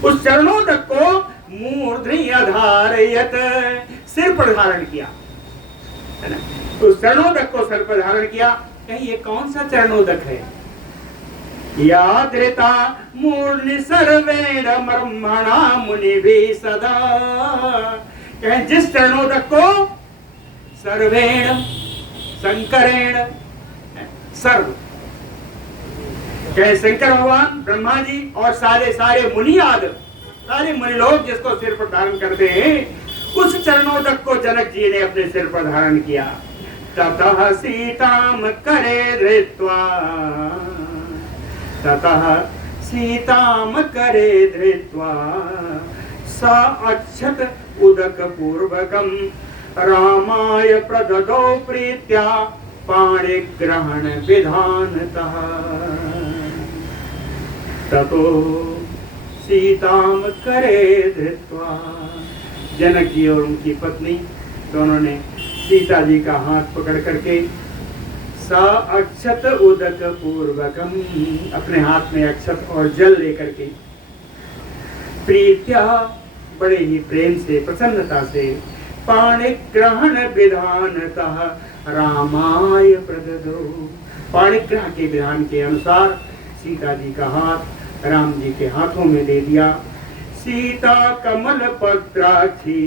उस चरणोदक को मूर्धनि आधारयत, सिर पर धारण किया, है ना। उस चरणोदक को सिर पर धारण किया। कहीं ये कौन सा चरणोदक है? यादृता मूर्धनि सर्वेण ब्रह्मणा मुनि भी सदा, कहें जिस चरणोदक को सर्वेण शंकरेण, सर्व कहें शंकर भगवान, ब्रह्मा जी और सारे मुनि आदि, सारे मुनि लोग जिसको सिर पर धारण करते हैं, उस चरणोदक को जनक जी ने अपने सिर पर धारण किया। ततः सीताम करे धृत्वा, ततः सीताम करे धृत्वा, सा अक्षत उदक पूर्वकम रामाय प्रददौ प्रीत्या पाणिग्रहण विधानतः। ततो सीताम करे धृत्वा, जनक जी और उनकी पत्नी दोनों ने सीता जी का हाथ पकड़ करके सा अक्षत उदक पूर्वकम, अपने हाथ में अक्षत और जल लेकर के प्रीत्या, बड़े ही प्रेम से प्रसन्नता से, पाणिग्रहण विधानतः रामाय प्रददौ, पाणिग्रह के विधान के अनुसार सीता जी का हाथ राम जी के हाथों में दे दिया। सीता कमल पत्राक्षी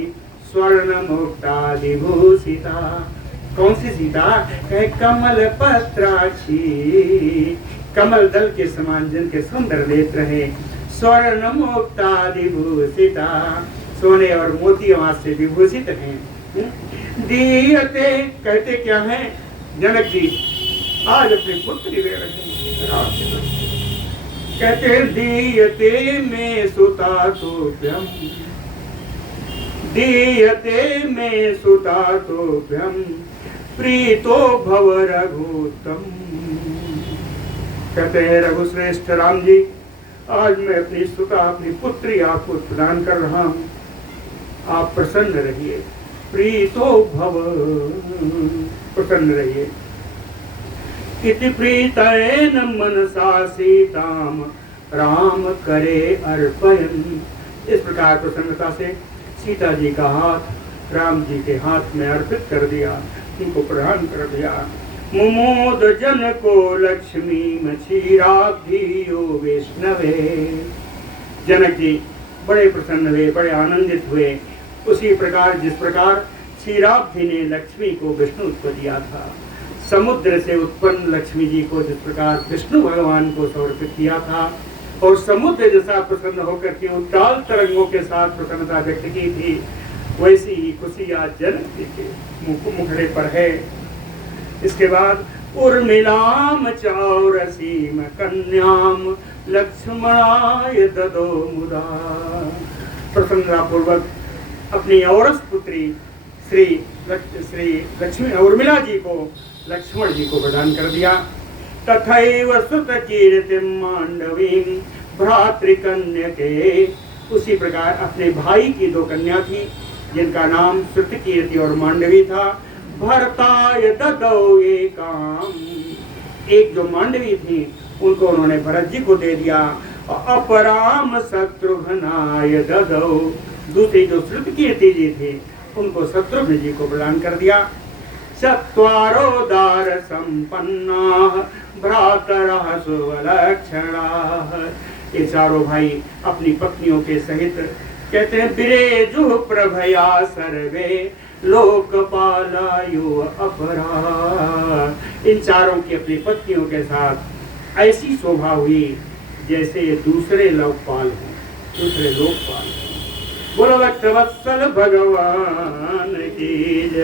स्वर्ण मुक्तादिभूषिता, कौन सी सीता? कहे कमल पत्राक्षी, कमल दल के समान जिनके सुंदर नेत्र हैं, स्वर्ण मुक्तादिभूषिता, सोने और मोतियों से विभूषित हैं। दीयते, कहते क्या है जनक जी? आज अपनी पुत्री ले रहे हैं, कहते हैं दीयते में सुता तोभ्यम, दीयते में सुता तोभ्यम प्रीतो भव रघुत्तम, कहते हैं रघुश्रेष्ठ राम जी, आज मैं अपनी सुता, अपनी पुत्री आपको प्रदान कर रहा हूँ, आप प्रसन्न रहिए। प्रीतो भव, प्रसन्न रहिए। इति प्रीतयेन मनसा सीताम राम करे अर्पयन्, इस प्रकार प्रसन्नता से सीता जी का हाथ राम जी के हाथ में अर्पित कर दिया, उनको प्रदान कर दिया। मुमोद जन को लक्ष्मी क्षीराब्धियो वैष्णवे, जनक जी बड़े प्रसन्न हुए, बड़े आनंदित हुए। उसी प्रकार जिस प्रकार क्षीराब्धि ने लक्ष्मी को विष्णु को दिया था, समुद्र से उत्पन्न लक्ष्मी जी को जिस प्रकार विष्णु भगवान को समर्पित किया था, और समुद्र जैसा प्रसन्न होकर के उताल तरंगों के साथ प्रसन्नता व्यक्त की थी, वैसी ही खुशी आज जनक जी के मुखड़े पर है। इसके बाद उर्मिलाम चौरसीम कन्याम लक्ष्मणाय ददो मुदा, प्रसन्नता पूर्वक अपनी औरस पुत्री श्री लक्ष्मी उर्मिला जी को लक्ष्मण जी को प्रदान कर दिया। तथैव सुत कीर्तिम मांडवीं भ्रातृकन्यके, उसी प्रकार अपने भाई की दो कन्या थी जिनका नाम श्रुतकीर्ति और मांडवी था। भरताय ददौ एकाम, एक जो मांडवी थी उनको उन्होंने भरत जी को दे दिया। अपराम शत्रुघ्नाय ददौ, दूसरी जो श्रुतकीर्ति जी थी उनको शत्रुघ्न जी को प्रदान कर दिया। चत्वारोदार संपन्नाः भ्रातरः सुलक्षणाः। ये चारों भाई अपनी पत्नियों के सहित कहते हैं विरेजुः प्रभया सर्वे लोकपालायु अपरा। इन चारों की अपनी पत्नियों के साथ ऐसी शोभा हुई जैसे दूसरे लोकपाल हों, दूसरे लोकपाल। बोलो भक्तवत्सल भगवान की जय।